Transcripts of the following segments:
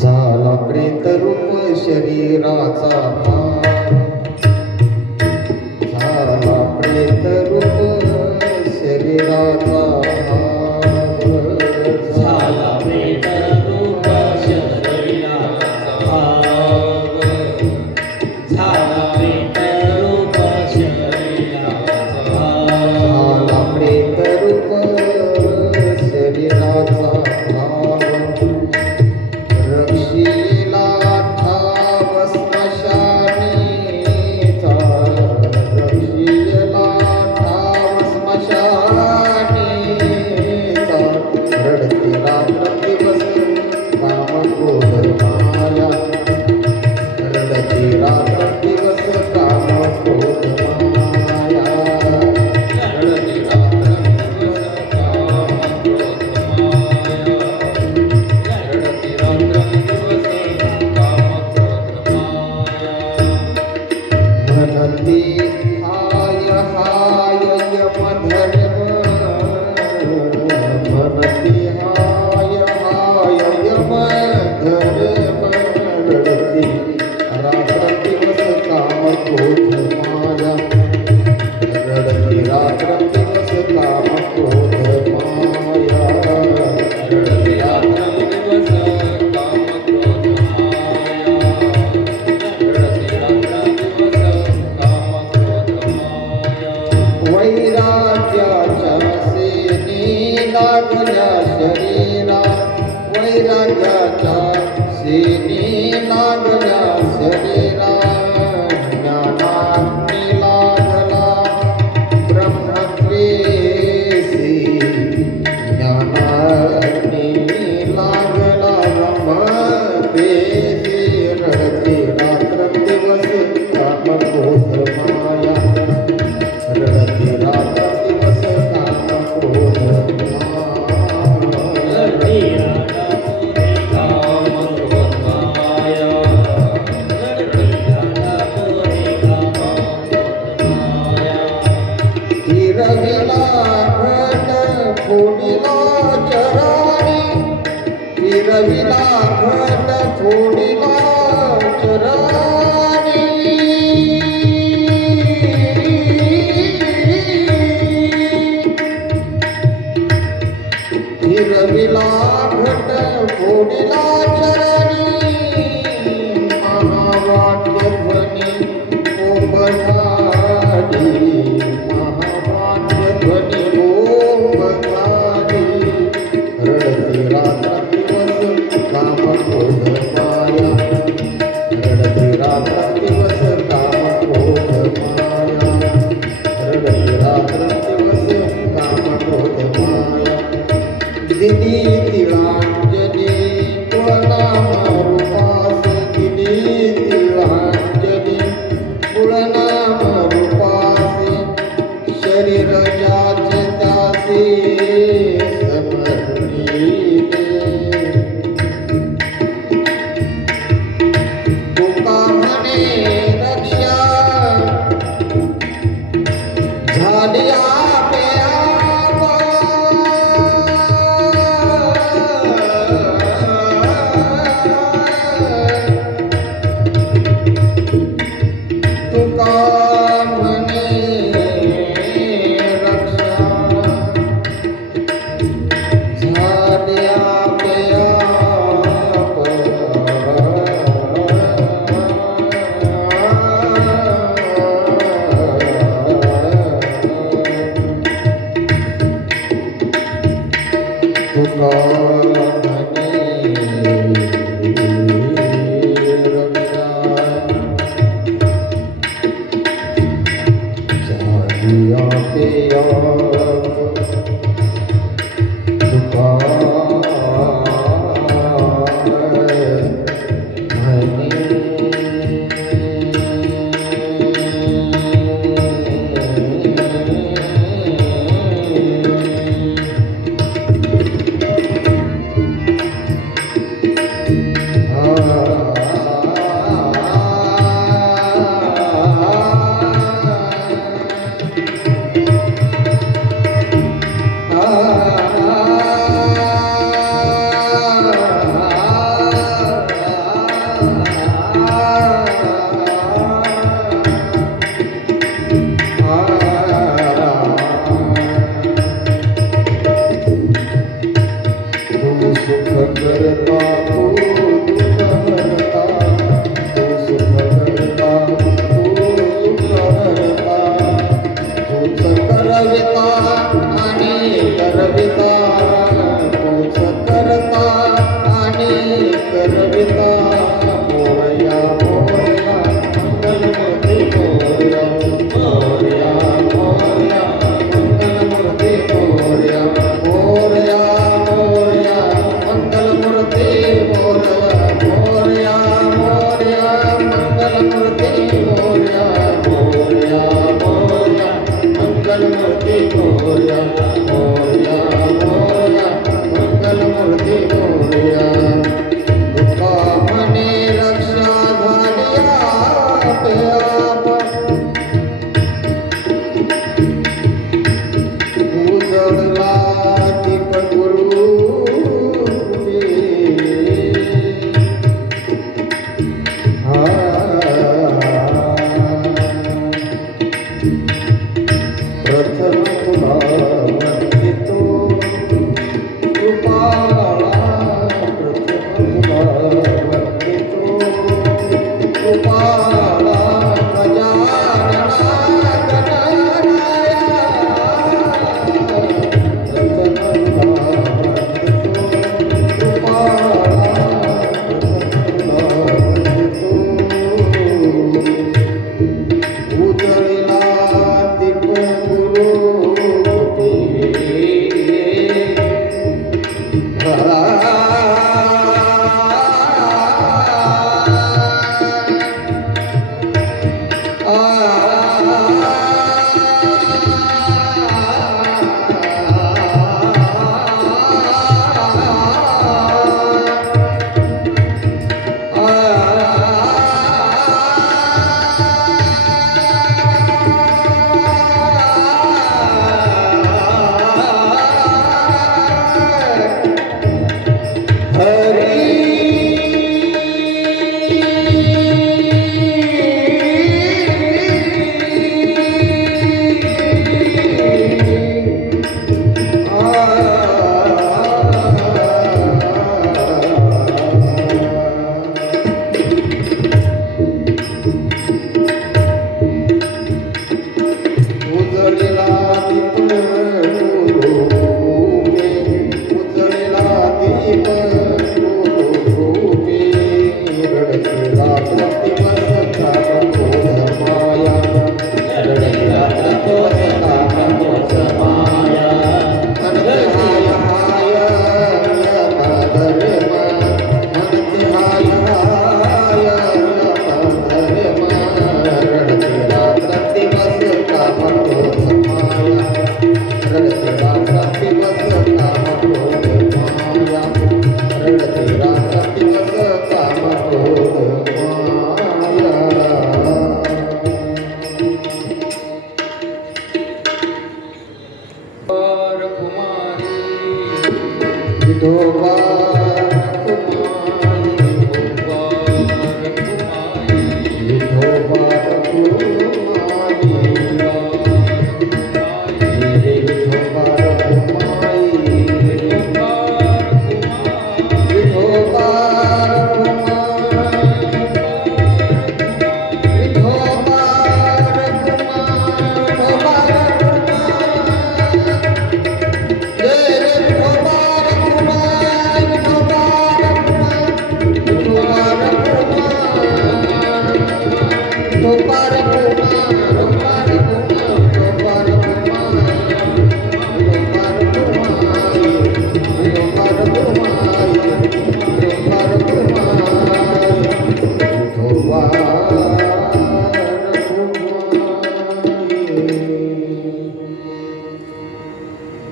झाला प्रेतरूप शरीराचा भार, झाला प्रेतरूप शरीराचा भार, झाला प्रेतरूप शरीराचा भाव, झाला प्रेतरूप शरीराचा भाव, झाला प्रेतरूप शरीराचा भार, रक्षिला ठाव स्मशानीचा, रक्षिला ठाव स्मशानीचा, रडती रात्र दिवस काम क्रोध माया, रडती रात्र दिवस काम क्रोध माया, रडती रात्र दिवस काम क्रोध माया, रडती रात्र दिवस काम क्रोध माया. म्हणती हाय हाय यमधर्म, म्हणती हाय हाय यमधर्म, रडती रात्र दिवस काम क्रोध माया, रडती रात्र दिवस काम क्रोध माया, रडती रात्र दिवस काम क्रोध माया, रडती रात्र दिवस काम क्रोध माया. वैराग्याच्या सेने लागल्या शरीरा, वैराग्याच्या सेने लागल्या शरीरा, ज्ञानाग्नी लागला ब्रह्मत्वेसी, ज्ञानाग्नी लागला ब्रह्मत्वेसी, रडती रात्र दिवस काम क्रोध माया, रडती रात्र दिवस काम क्रोध माया. रडती रात्र काम क्रोध माया, रडती रात्र काम क्रोध माया. फिरविला घट फोडिला चराणी, फिरविला घट फोडिला चराणी, फिरविला घट फोडिला चरणी, महावाक्य ध्वनी ओंबठाडी, महावाक्य ध्वनी ओंबठाडी, रडती रात्र दिवस काम क्रोध माया, रडती रात्र दिवस काम क्रोध माया, रडती रात्र दिवस काम क्रोध माया. दिदी तिळांजली कुळनाम रूपास, दिदी तिळांजली कुळनाम रूपास, शरीर ज्याचे त्यासी समर्पिले, तुका म्हणे रक्षा झाली आपे तुका म्हणे रक्षा झाली आपे तुका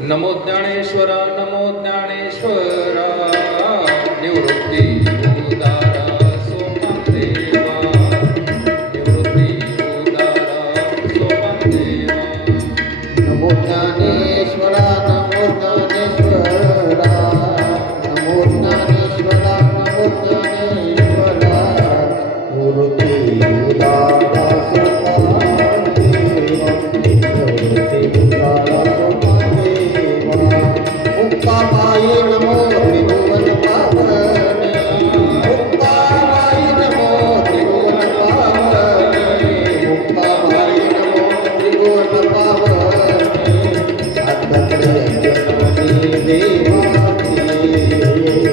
नमो ज्ञानेश्वरा नमो ज्ञानेश्वरा निवृत्ती उदारा सोमं देवा निवृत्ती उदारा सोमं देवा नमो ज्ञानेश्वरा नमो ज्ञानेश्वरा नमो ज्ञानेश्वरा नमो ज्ञानेश्वरा मूर्ति उदारा सोपादेवा मूर्ति उदारा सोपादेवा मुक्ताबाई नमो त्रिभुवन पावने मुक्ताबाई नमो त्रिभुवन पावने मुक्ताबाई नमो त्रिभुवन पावने अत्तत्रय जननी देवासी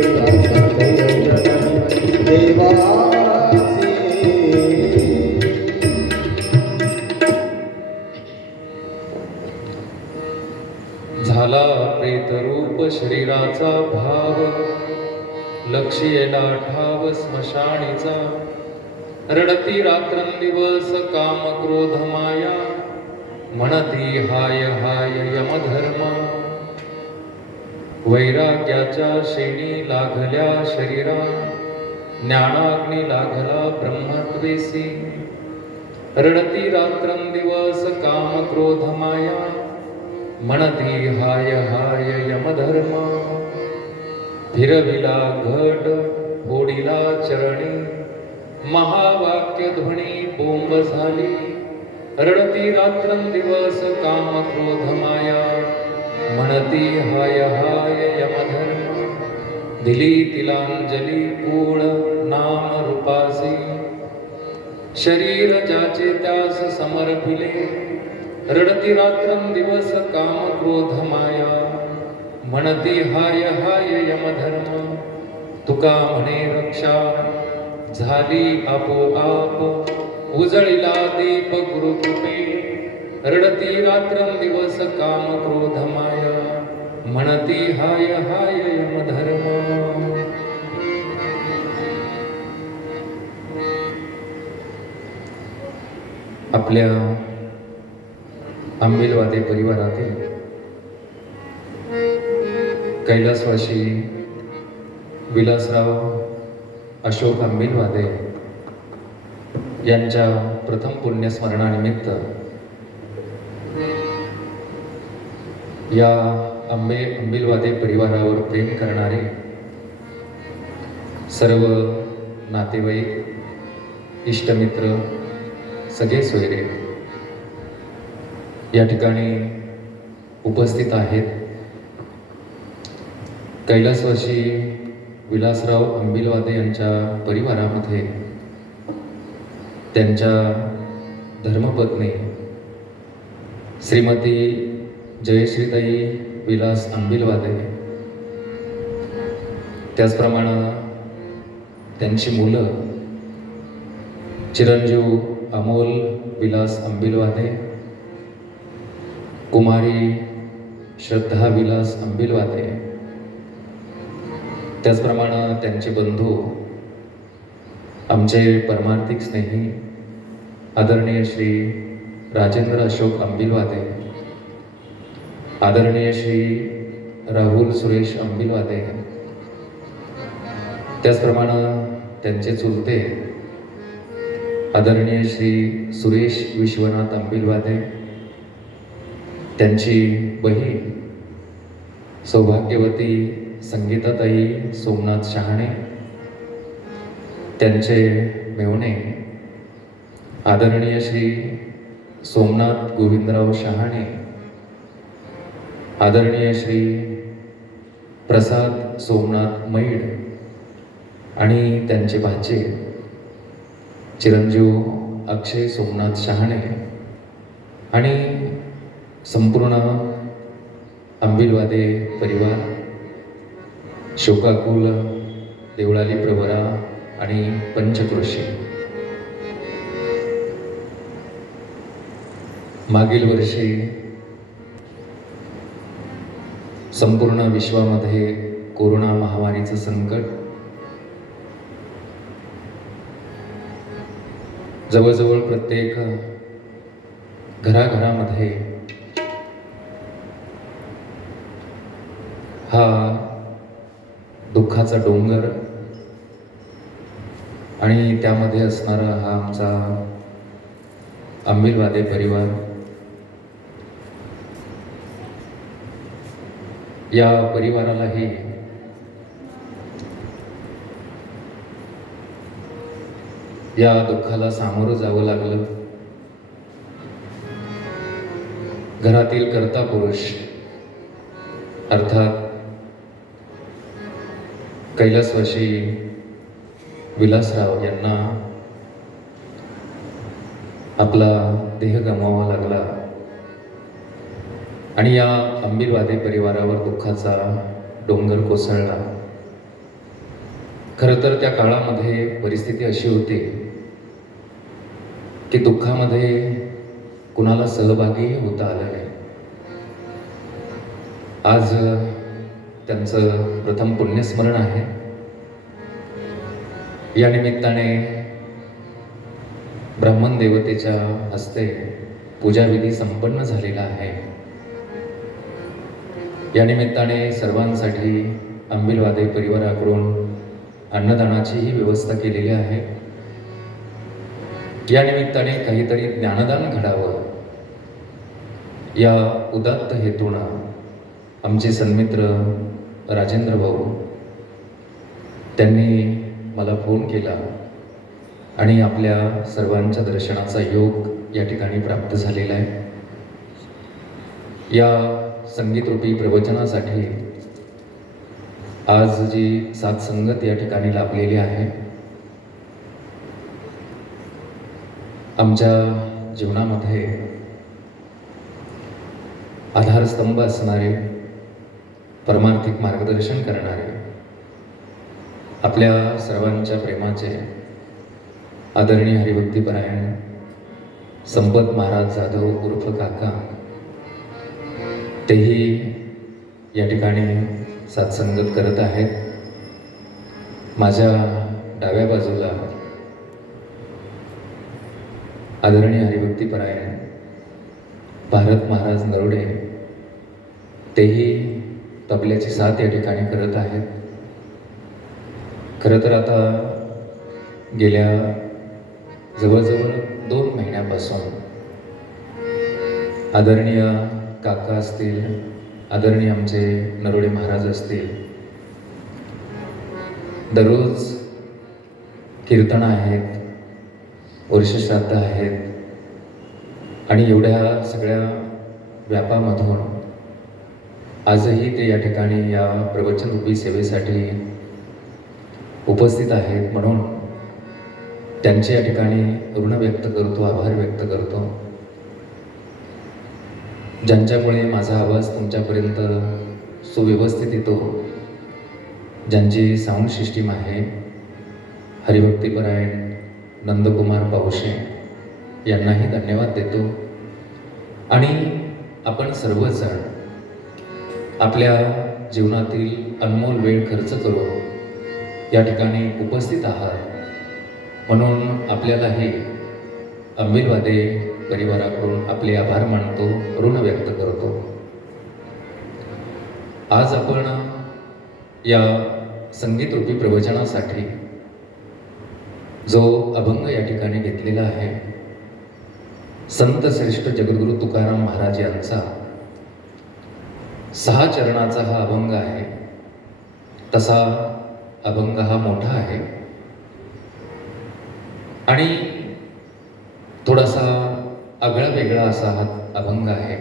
अत्तत्रय जननी देवासी झाला प्रेतरूप शरीराचा भाव लक्षियेला ठाव स्मशानीचा रडती रात्रंदिवस काम क्रोध माया म्हणती हाय हाय यमधर्म वैराग्याच्या शेणी लागल्या शरीरा ज्ञानाग्नी लागला ब्रह्मत्वेसी रडती रात्रंदिवस काम क्रोध माया म्हणती हाय हाय यमधर्म फिरविला घट ओढिला चरणी महावाक्य ध्वनी बोंब झाली रडती रात्रंदिवस काम क्रोध माया म्हणती हाय हाय यमधर्म दिली तिलांजली कूळ नाम रूपासी शरीर ज्याचे त्यास समर्पिले रडती रात्रंदिवस काम क्रोध माया म्हणती हाय हाय यमधर्म तुका म्हणे रक्षा झाली आपोआप उजळिला दीप गुरुकृपे रडती रात्रंदिवस काम क्रोध माया म्हणती हाय हाय यमधर्म आपल्या आंबिलवादे परिवारातील कैलासवासी विलासराव अशोक आंबिलवादे यांच्या प्रथम पुण्यस्मरणानिमित्त या आंबिलवादे परिवारावर प्रेम करणारे सर्व नातेवाईक, इष्टमित्र, सगळे सोयरे या ठिकाणी उपस्थित आहेत. कैलासवासी विलासराव आंबिलवादे यांच्या परिवारामध्ये त्यांच्या धर्मपत्नी श्रीमती जयश्रीताई विलास आंबिलवादे, त्याचप्रमाणे त्यांची मुलं चिरंजीव अमोल विलास आंबिलवादे, कुमारी श्रद्धा विलास आंबिलवादे, त्याचप्रमाणे त्यांचे बंधू आमचे परमार्थिक स्नेही आदरणीय श्री राजेंद्र अशोक आंबिलवादे, आदरणीय श्री राहुल सुरेश आंबिलवादे, त्याचप्रमाणे त्यांचे चुलते आदरणीय श्री सुरेश विश्वनाथ आंबिलवादे, त्यांची बहीण सौभाग्यवती संगीताताई सोमनाथ शहाणे, त्यांचे मेवणे आदरणीय श्री सोमनाथ गोविंदराव शहाणे, आदरणीय श्री प्रसाद सोमनाथ मैड आणि त्यांचे भाचे चिरंजीव अक्षय सोमनाथ शहाणे आणि संपूर्ण आंबिलवादे परिवार, शोकाकुल देवळाली प्रवरा आणि पंचक्रोशी. मागील वर्षी संपूर्ण विश्वामध्ये कोरोना महामारीचं संकट जवळजवळ प्रत्येक घराघरामध्ये हा दुःखाचा डोंगर आणि त्यामध्ये असणारा हा आमचा आंबिलवादे परिवार, या परिवारालाही या दुःखाला सामोरं जावं लागलं. घरातील कर्ता पुरुष अर्थात कैलासवासी विलासराव यांना आपला देह गमवावा लागला आणि या आंबिलवादे परिवारावर दुःखाचा डोंगर कोसळला. खरं तर त्या काळामध्ये परिस्थिती अशी होती की दुःखामध्ये कुणाला सहभागी होता आलं नाही. आज त्यांचं प्रथम पुण्यस्मरण आहे. या निमित्ताने ब्राह्मण देवतेच्या हस्ते पूजाविधी संपन्न झालेला आहे. या निमित्ताने सर्वांसाठी आंबिलवादे परिवाराकडून अन्नदानाचीही व्यवस्था केलेली आहे. या निमित्ताने काहीतरी ज्ञानदान घडावं या उदात्त हेतूनं आमचे सन्मित्र राजेंद्र भाऊ त्यांनी मला फोन केला आणि आपल्या सर्वांच्या दर्शनाचा योग या ठिकाणी प्राप्त झालेला आहे. या संगीतरूपी प्रवचनासाठी आज जी साथसंगत या ठिकाणी लाभलेली आहे, आमच्या जीवनामध्ये आधारस्तंभ असणारे, परमार्थिक मार्गदर्शन करणारे, आपल्या सर्वांच्या प्रेमाचे आदरणीय हरिभक्तीपरायण संपत महाराज जाधव उर्फ काका, तेही या ठिकाणी साथसंगत करत आहेत. माझ्या डाव्या बाजूला आदरणीय हरिभक्तीपरायण भारत महाराज नरोडे तेही तबल्याची साथ या ठिकाणी करत आहेत. खरं तर आता गेल्या जवळजवळ 2 महिन्यापासून आदरणीय काका असतील, आदरणीय आमचे नरोडे महाराज असतील, दररोज कीर्तन आहेत, वर्षश्राद्ध आहेत आणि एवढ्या सगळ्या व्यापामधून आजही ते या ठिकाणी या प्रवचनरूपी सेवेसाठी उपस्थित आहेत. म्हणून त्यांचे या ठिकाणी ऋण व्यक्त करतो, आभार व्यक्त करतो, ज्यांच्यामुळे माझा आवाज तुमच्यापर्यंत सुव्यवस्थित येतो, ज्यांची साऊंड सिस्टीम आहे. हरिभक्तीपरायण नंदकुमार पावशे यांनाही धन्यवाद देतो. आणि आपण सर्वजण आपल्या जीवनातील अनमोल वेळ खर्च करून या ठिकाणी उपस्थित आहात, म्हणून आपल्यालाही अंबिलवादे परिवाराकडून आपले आभार मानतो, ऋण व्यक्त करतो. आज आपण या संगीतरूपी प्रवचनासाठी जो अभंग या ठिकाणी घेतलेला आहे, संत श्रेष्ठ जगद्गुरु तुकाराम महाराज यांचा 6 चरणाचा हा अभंग आहे. तसा अभंग हा मोठा आहे आणि थोडासा आगळा वेगळा असा हा अभंग आहे.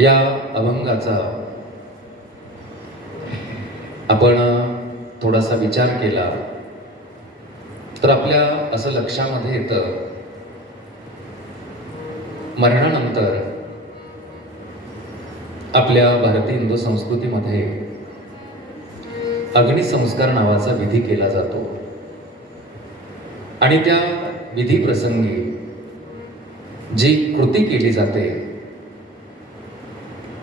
या अभंगाचा आपण थोडासा विचार केला तर आपल्या असं लक्षामध्ये येतं, मरणानंतर आपल्या भारतीय हिंदू संस्कृतीमध्ये अग्निसंस्कार नावाचा विधी केला जातो आणि त्या विधी प्रसंगी जी कृती केली जाते,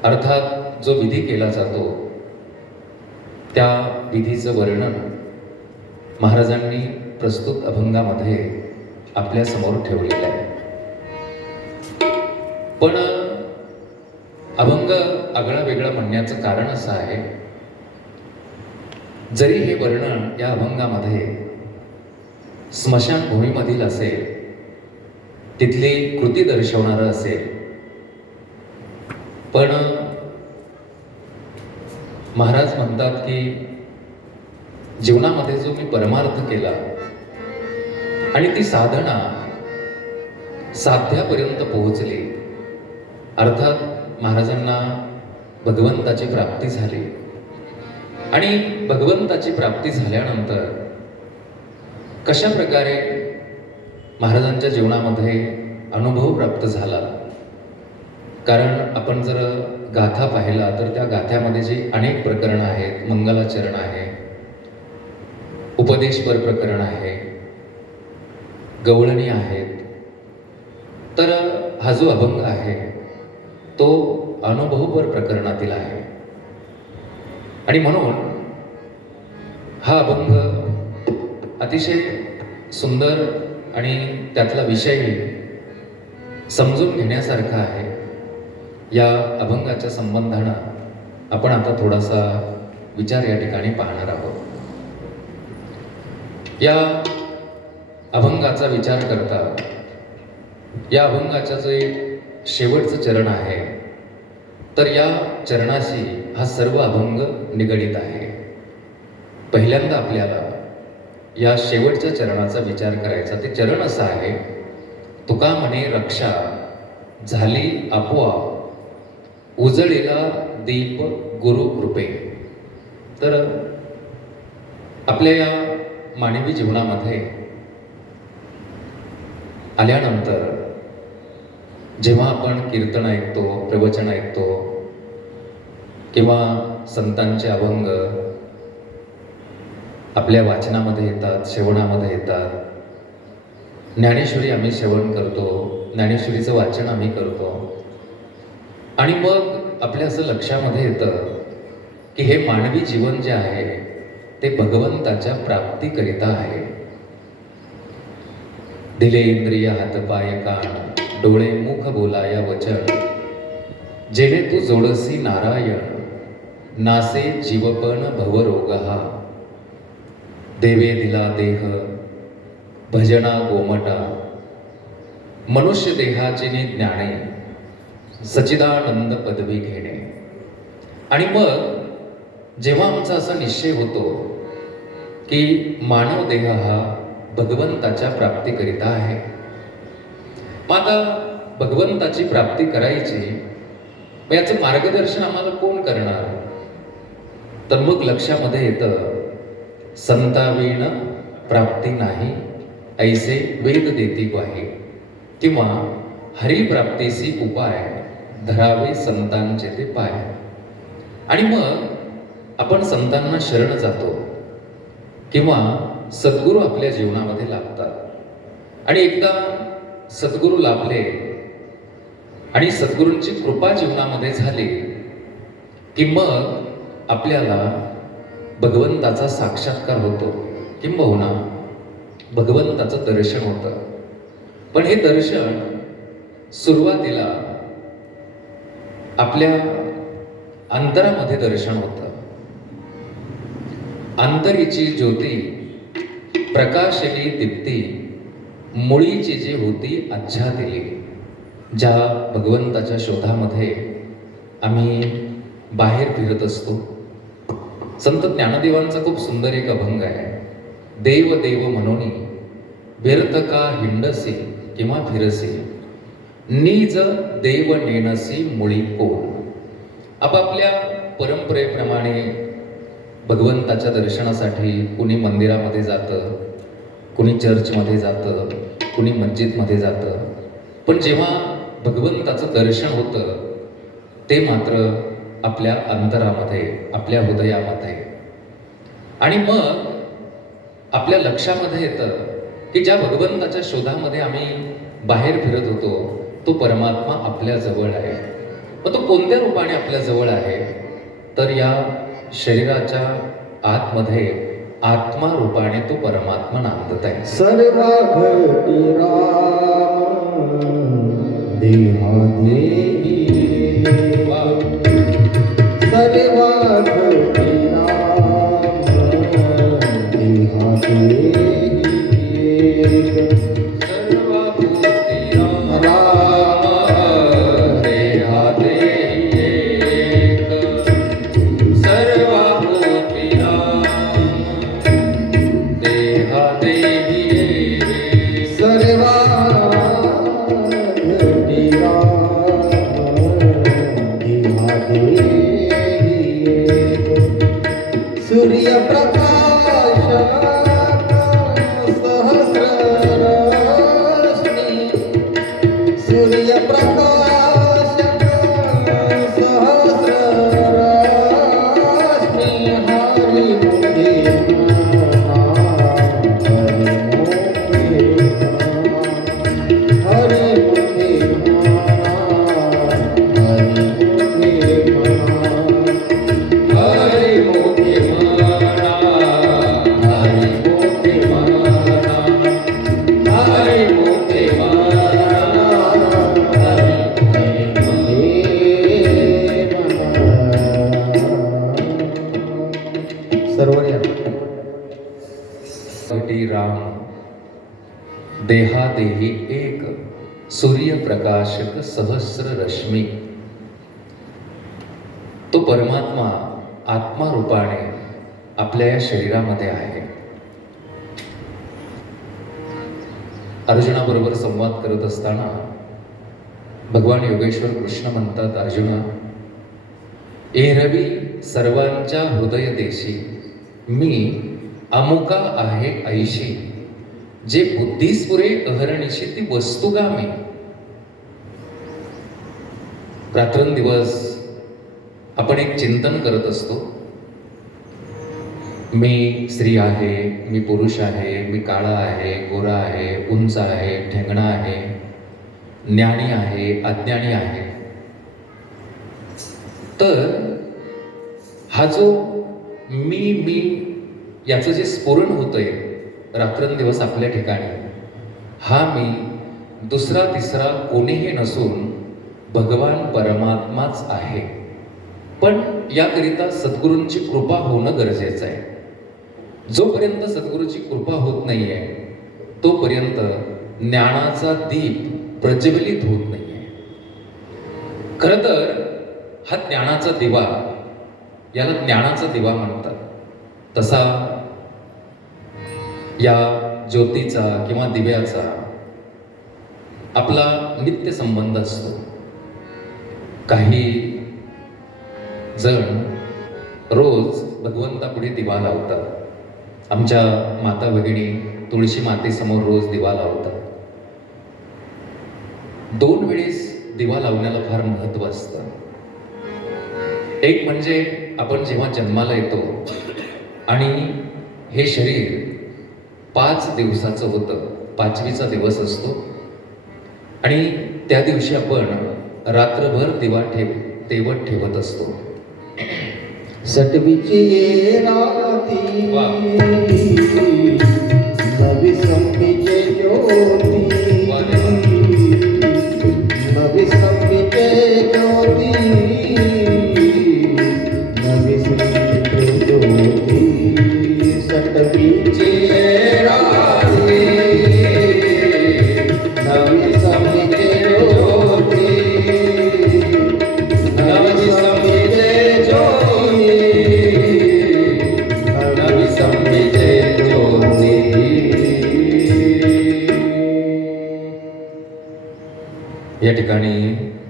अर्थात जो विधी केला जातो, त्या विधीचं वर्णन महाराजांनी प्रस्तुत अभंगामध्ये आपल्या समोर ठेवलेलं आहे. पण अभंग आगळा वेगळा म्हणण्याचं कारण असं आहे, जरी हे वर्णन या अभंगामध्ये स्मशानभूमीमधील असेल, तिथली कृती दर्शवणारं असेल, पण महाराज म्हणतात की जीवनामध्ये जो मी परमार्थ केला आणि ती साधना साध्यापर्यंत पोहोचली, अर्थात महाराजांना भगवंताची प्राप्ती झाली आणि भगवंताची प्राप्ती झाल्यानंतर कशा प्रकारे महाराजांच्या जीवनामध्ये अनुभव प्राप्त झाला. कारण आपण जर गाथा पाहिला तर त्या गाथ्यामध्ये जी अनेक प्रकरणं आहेत, मंगलाचरण आहे, उपदेशपर प्रकरण आहे, गवळणी आहेत, तर हा जो अभंग आहे तो अनुभवपर प्रकरणातील आहे. आणि म्हणून हा अभंग अतिशय सुंदर आणि त्यातला विषय समजून घेण्यासारखा आहे. या अभंगाच्या संबंधानं आपण आता थोडासा विचार या ठिकाणी पाहणार आहोत. या अभंगाचा विचार करता या अभंगाचं जे शेवटचं चरण आहे, तर या चरणाशी हा सर्व अभंग निगडीत आहे. पहिल्यांदा आपल्याला या शेवटच्या चरणाचा विचार करायचा. ते चरण असं आहे, तुका म्हणे रक्षा झाली आपोआप, उजळेला दीप गुरु कृपे. तर आपल्या या मानवी जीवनामध्ये आल्यानंतर जेव्हा आपण कीर्तन ऐकतो, प्रवचन ऐकतो किंवा संतांचे अभंग आपल्या वाचनामध्ये येतात, श्रवणामध्ये येतात, ज्ञानेश्वरी आम्ही श्रवण करतो, ज्ञानेश्वरीचं वाचन आम्ही करतो आणि मग आपल्या असं लक्षामध्ये येतं की हे मानवी जीवन जे आहे ते भगवंताच्या प्राप्तीकरिता आहे. दिले इंद्रिय हातपाय कान डोळे मुख बोलाया वचन जेणे तू जोडसी नारायण नासे जीवपण भवरोगहा देवे दिला देह भजना गोमटा मनुष्य देहाचे नि ज्ञाने सचिदानंद पदवी घेणे. आणि मग जेव्हा आमचा असा निश्चय होतो की मानव देह हा भगवंताच्या प्राप्तीकरिता आहे, मग आता भगवंताची प्राप्ती करायची, मग याचं मार्गदर्शन आम्हाला कोण करणार? तर मग लक्षामध्ये येतं संतावीण प्राप्ती नाही ऐसे वेद देती ग्वाही, किंवा हरिप्राप्तीसी उपाय धरावे संतांचे ते पाय. आणि मग आपण संतांना शरण जातो किंवा सद्गुरू आपल्या जीवनामध्ये लाभतात. आणि एकदा सद्गुरू लाभले आणि सद्गुरूंची कृपा जीवनामध्ये झाली की मग आपल्याला भगवंताचा साक्षात्कार होतो, किंबहुना भगवंताचं दर्शन होतं. पण हे दर्शन सुरुवातीला आपल्या अंतरामध्ये दर्शन होतं. अंतरीची ज्योती प्रकाशली दीप्ती मुळीची जी होती आच्छादिली. ज्या भगवंताच्या शोधामध्ये आम्ही बाहेर फिरत असतो. संत ज्ञानदेवांचा खूप सुंदर एक अभंग आहे. देव देव म्हणून व्यर्थ का हिंडसी किंवा फिरसी निज देव नेनसी मुळी को. आपापल्या परंपरेप्रमाणे भगवंताच्या दर्शनासाठी कुणी मंदिरामध्ये जातं, कुणी चर्चमध्ये जातं, कुणी मस्जिदमध्ये जातं. पण जेव्हा भगवंताचं दर्शन होतं ते मात्र आपल्या अंतरामध्ये, आपल्या हृदयामध्ये. आणि मग आपल्या लक्षामध्ये येतं की ज्या भगवंताच्या शोधामध्ये आम्ही बाहेर फिरत होतो तो परमात्मा आपल्या जवळ आहे. मग तो कोणत्या रूपाने आपल्या जवळ आहे? तर या शरीराच्या आतमध्ये आत्मा रूपाने तो परमात्मा नांदत आहे. सर्वा घटी राम देहादेही सर्वा घटी राम देहादेही सर्वभूती राम देहादेही एक. सर्वभूती राम देहादेही एक. सर्वा घटी राम देहादेही सूर्यप्रकाश सहस्र रश्मी सूर्यप्रकाश सहस्र रश्मी हरि मुखे हरि मुखे हरि मुखे मना हरि मुखे मना हरि मुखे मना हरि सर्व घटी राम देहादेही एक. सूर्यप्रकाशक सहस्र रश्मी. तो परमात्मा आत्मा रूपाने आपल्या या शरीरामध्ये आहे. अर्जुनाबरोबर संवाद करत असताना भगवान योगेश्वर कृष्ण म्हणतात, अर्जुना, एरवी सर्वांच्या हृदय देशी मी अमुका आहे ऐशी, जे बुद्धीस्फुरे अहर्निशी ती वस्तुगामी. रात्रंदिवस आपण एक चिंतन करत असतो. मी स्त्री आहे, मी पुरुष आहे, मी काळा आहे, गोरा आहे, उंच आहे, ठेंगणा आहे, ज्ञानी आहे, अज्ञानी आहे. तर हा जो मी याचं जे स्फुरण होतंय रात्रंदिवस आपल्या ठिकाणी, हा मी दुसरा तिसरा कोणीही नसून भगवान परमात्माच आहे. पण याकरिता सद्गुरूंची कृपा होणं गरजेचं आहे. जोपर्यंत सद्गुरूची कृपा होत नाहीये तोपर्यंत ज्ञानाचा दीप प्रज्वलित होत नाहीये. खरं तर हा ज्ञानाचा दिवा, याला ज्ञानाचा दिवा म्हणतात. तसा या ज्योतीचा किंवा दिव्याचा आपला नित्य संबंध असतो. काही जण रोज भगवंतापुढे दिवा लावतात. आमच्या माता भगिनी तुळशी मातेसमोर रोज दिवा लावतात. 2 वेळेस दिवा लावण्याला फार महत्त्व असतं. एक म्हणजे आपण जेव्हा जन्माला येतो आणि हे शरीर 5 दिवसाचं होतं, 5वीचा दिवस असतो आणि त्या दिवशी आपण रात्रभर दिवा तेवत ठेवत असतो. सटवीची ये राती वा. नवी संपीचे ज्योती वा रे वा. नवी संपीचे ज्योती नवी संपीचे ज्योती सटवीची ये राती नवी संपीचे ज्योती नवी संपीचे ज्योती नवी संपीचे ज्योती. या ठिकाणी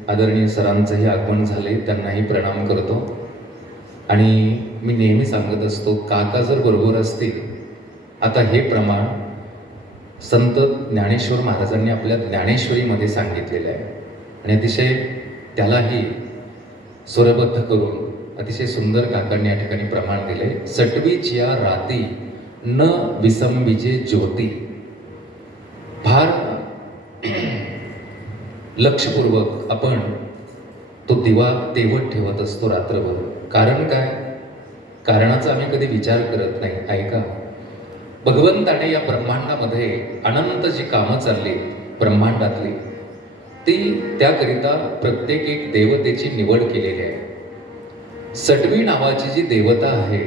आदरणीय सरांचंही आगमन झाले, त्यांनाही प्रणाम करतो. आणि मी नेहमी सांगत असतो, काका जर बरोबर असतील, आता हे प्रमाण संत ज्ञानेश्वर महाराजांनी आपल्या ज्ञानेश्वरीमध्ये सांगितलेलं आहे आणि अतिशय त्यालाही स्वरबद्ध करून अतिशय सुंदर काकांनी या ठिकाणी प्रमाण दिले. सटवीच्या राती न विसंबीजे ज्योती. फार लक्षपूर्वक आपण तो दिवा तेवत ठेवत असतो रात्रभर. कारण काय? कारणाचा आम्ही कधी विचार करत नाही. ऐका, भगवंताने या ब्रह्मांडामध्ये अनंत जी कामं चालली ब्रह्मांडातली, ती त्याकरिता प्रत्येक एक देवतेची निवड केलेली आहे. सटवी नावाची जी देवता आहे,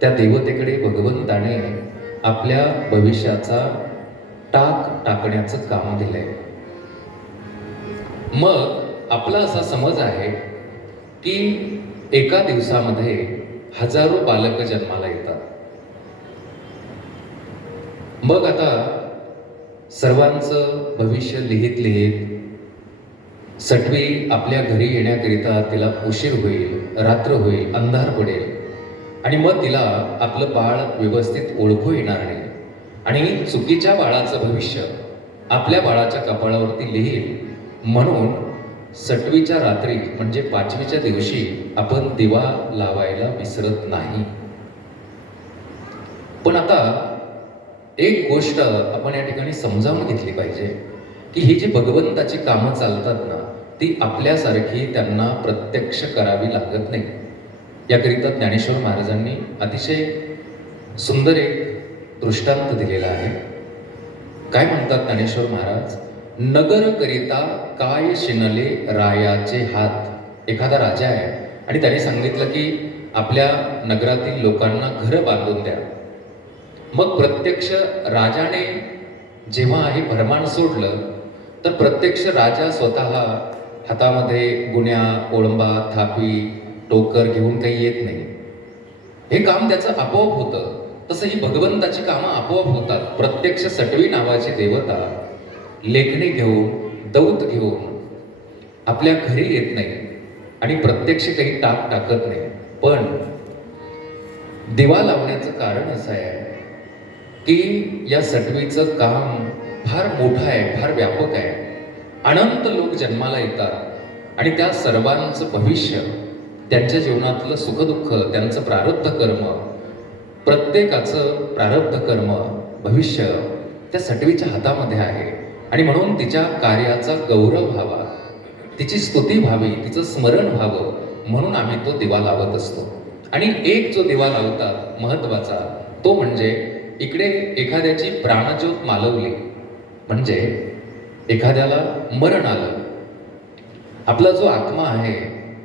त्या देवतेकडे भगवंताने आपल्या भविष्याचा टाकण्याचं काम दिलंय. मग आपला असा समज आहे की एका दिवसामध्ये हजारो बालक जन्माला येतात. मग आता सर्वांचं भविष्य लिहित लिहित सटवी आपल्या घरी येण्याकरिता तिला उशीर होईल, रात्र होईल, अंधार पडेल आणि मग तिला आपलं बाळ व्यवस्थित ओळखू येणार नाही आणि चुकीच्या बाळाचं भविष्य आपल्या बाळाच्या कपाळावरती लिहील. म्हणून सटवीच्या रात्री म्हणजे 5वीच्या दिवशी आपण दिवा लावायला विसरत नाही. पण आता एक गोष्ट आपण या ठिकाणी समजावून घेतली पाहिजे की ही जी भगवंताची कामं चालतात ना, ती आपल्यासारखी त्यांना प्रत्यक्ष करावी लागत नाही. याकरिता ज्ञानेश्वर महाराजांनी अतिशय सुंदर एक दृष्टांत दिलेला आहे. काय म्हणतात ज्ञानेश्वर महाराज? नगर करिता काय शिनले रायाचे हात. एखादा राजा आहे आणि त्याने सांगितलं की आपल्या नगरातील लोकांना घरं बांधून द्या. मग प्रत्यक्ष राजाने जेव्हा हे फरमान सोडलं तर प्रत्यक्ष राजा स्वतः हातामध्ये गुण्या, ओळंबा, थापी, टोकर घेऊन काही येत नाही. हे काम त्याचं आपोआप होतं. तसं ही भगवंताची कामं आपोआप होतात. प्रत्यक्ष सटवी नावाची देवता लेखणी घेऊन, दौत घेऊन आपल्या घरी येत नाही आणि प्रत्यक्ष काही टाकत नाही. पण दिवा लावण्याचं कारण असं आहे की या सटवीचं काम फार मोठं आहे, फार व्यापक आहे. अनंत लोक जन्माला येतात आणि त्या सर्वांचं भविष्य, त्यांच्या जीवनातलं सुखदुःख, त्यांचं प्रारब्ध कर्म, प्रत्येकाचं प्रारब्ध कर्म, भविष्य त्या सटवीच्या हातामध्ये आहे. आणि म्हणून तिच्या कार्याचा गौरव व्हावा, तिची स्तुती व्हावी, तिचं स्मरण व्हावं म्हणून आम्ही तो दिवा लावत असतो. आणि एक जो दिवा लावतात महत्वाचा, तो म्हणजे इकडे एखाद्याची प्राणज्योत मालवली म्हणजे एखाद्याला मरण आलं, आपला जो आत्मा आहे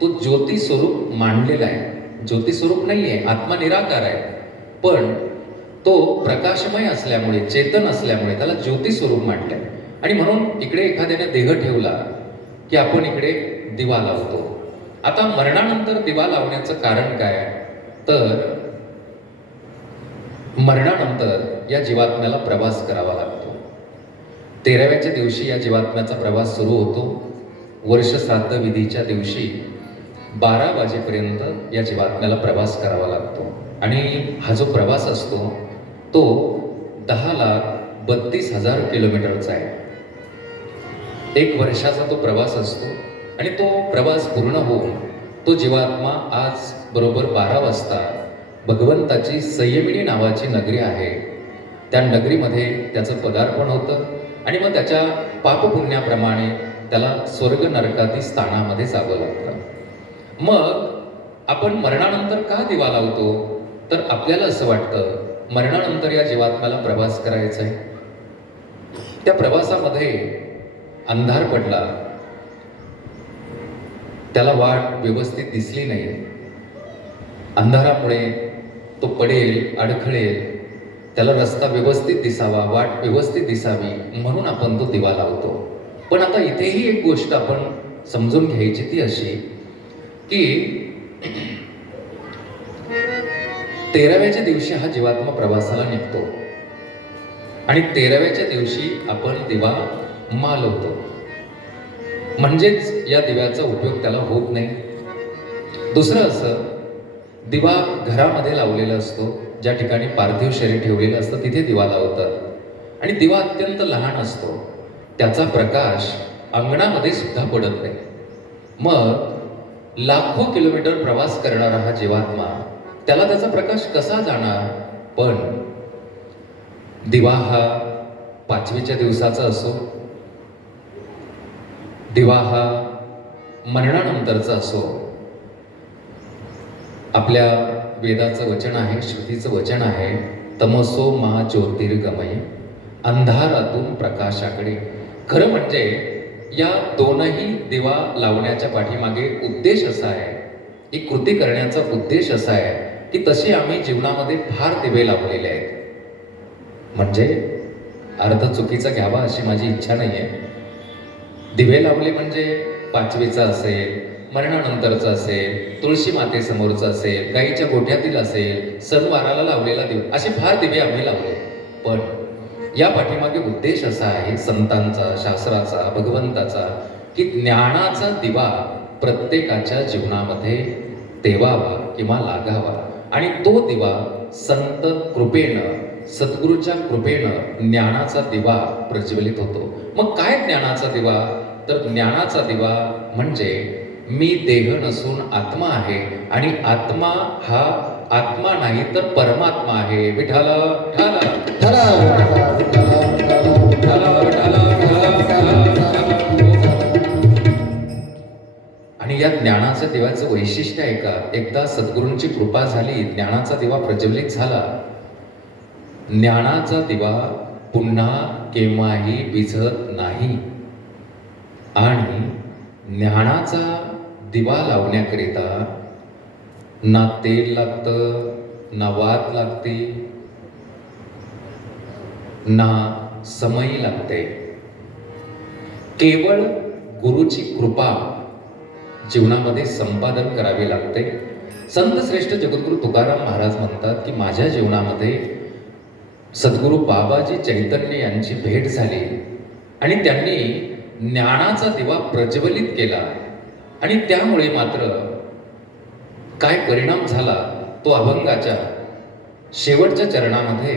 तो ज्योती स्वरूप मांडलेला आहे. ज्योती स्वरूप नाही आहे, आत्मा निराकार आहे, पण तो प्रकाशमय असल्यामुळे, चेतन असल्यामुळे त्याला ज्योती स्वरूप मांडलंय. आणि म्हणून इकडे एखाद्याने देह ठेवला की आपण इकडे दिवा लावतो. आता मरणानंतर दिवा लावण्याचं कारण काय? तर मरणानंतर या जीवात्म्याला प्रवास करावा लागतो. 13व्याच्या दिवशी या जीवात्म्याचा प्रवास सुरू होतो. वर्ष श्राद्ध विधीच्या दिवशी 12 वाजेपर्यंत या जीवात्म्याला प्रवास करावा लागतो. आणि हा जो प्रवास असतो तो 10,32,000 किलोमीटरचा आहे. 1 वर्षाचा तो प्रवास असतो. आणि तो प्रवास पूर्ण होऊन तो जीवात्मा आज बरोबर 12 वाजता भगवंताची संयमिनी नावाची नगरी आहे, त्या नगरीमध्ये त्याचं पदार्पण होतं. आणि मग त्याच्या पापपुण्याप्रमाणे त्याला स्वर्ग नरकादी स्थानामध्ये जावं लागतं. मग आपण मरणानंतर का दिवा लावतो? तर आपल्याला असं वाटतं मरणानंतर या जीवात्म्याला प्रवास करायचा आहे. त्या प्रवासामध्ये अंधार पडला, त्याला वाट व्यवस्थित दिसली नाही, अंधारामुळे तो पडेल, अडखळेल, त्याला रस्ता व्यवस्थित दिसावा, वाट व्यवस्थित दिसावी म्हणून आपण तो दिवा लावतो. पण आता इथेही एक गोष्ट आपण समजून घ्यायची, ती अशी की 13व्याच्या दिवशी हा जीवात्मा प्रवासाला निघतो आणि 13व्याच्या दिवशी आपण दिवा मालवतो. म्हणजेच या दिव्याचा उपयोग त्याला होत नाही. दुसरं असं, दिवा घरामध्ये लावलेला असतो, ज्या ठिकाणी पार्थिव शरीर ठेवलेलं असतं तिथे दिवा लावतात. आणि दिवा अत्यंत लहान असतो, त्याचा प्रकाश अंगणामध्ये सुद्धा पडत नाही. मग लाखो किलोमीटर प्रवास करणारा हा जीवात्मा, त्याला त्याचा प्रकाश कसा जाणार? पण दिवा हा 5वीच्या दिवसाचा असो, दिवा हा मरणानंतरचा असो, आपल्या वेदाचं वचन आहे, श्रुतीचं वचन आहे, तमसो मा ज्योतिर्गमय, अंधारातून प्रकाशाकडे. खरं म्हणजे या दोनही दिवा लावण्याच्या पाठीमागे उद्देश असा आहे, ही कृती करण्याचा उद्देश असा आहे की तसे आम्ही जीवनामध्ये फार दिवे लावलेले आहेत. म्हणजे अर्थ चुकीचा घ्यावा अशी माझी इच्छा नाही आहे. दिवे लावले म्हणजे 5वीचा असेल, मरणानंतरचा असेल, तुळशी मातेसमोरचा असेल, गाईच्या गोठ्यातील असेल, सणवाराला लावलेला दिवा, असे फार दिवे आम्ही लावले. पण या पाठीमागे उद्देश असा आहे संतांचा, शास्त्राचा, भगवंताचा, की ज्ञानाचा दिवा प्रत्येकाच्या जीवनामध्ये तेवावा किंवा लागावा. आणि तो दिवा संत कृपेनं, सद्गुरूच्या कृपेनं ज्ञानाचा दिवा प्रज्वलित होतो. मग काय ज्ञानाचा दिवा? तर ज्ञानाचा दिवा म्हणजे मी देह नसून आत्मा आहे आणि आत्मा हा आत्मा नाही तर परमात्मा आहे. विठाला ठाला ठरा आणि या ज्ञानाच्या दिव्याचं वैशिष्ट्य आहे का? एकदा सद्गुरूंची कृपा झाली, ज्ञानाचा दिवा प्रज्वलित झाला, ज्ञानाचा दिवा पुन्हा केव्हाही विझत नाही. आणि ज्ञानाचा दिवा लावण्याकरिता ना तेल लागतं, ना वात लागते, ना समयी लागते. केवळ गुरुची कृपा जीवनामध्ये संपादन करावी लागते. संत श्रेष्ठ जगद्गुरु तुकाराम महाराज म्हणतात की माझ्या जीवनामध्ये सद्गुरु बाबाजी चैतन्य यांची भेट झाली आणि त्यांनी ज्ञानाचा दिवा प्रज्वलित केला. आणि त्यामुळे मात्र काय परिणाम झाला तो अभंगाच्या शेवटच्या चरणामध्ये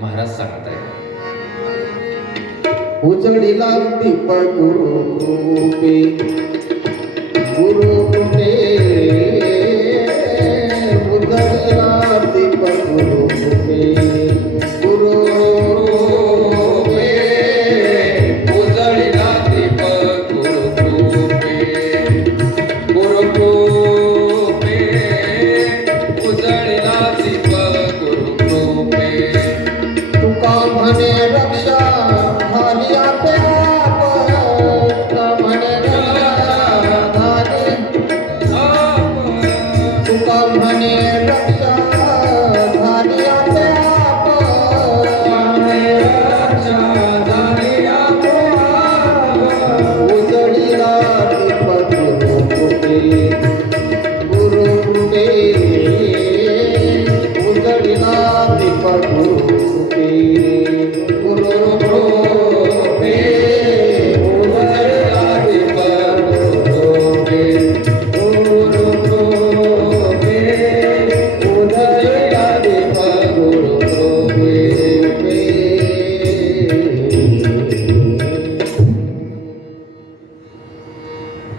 महाराज सांगतायत. उजळीला दीप गुरु कृपे, गुरु कृपे, उजळीला दीप गुरु कृपे, गुरु कृपे, उजळीला दीप गुरु कृपे, गुरु कृपे, उजळीला दीप गुरु कृपे. तुका म्हणे रक्षा झाली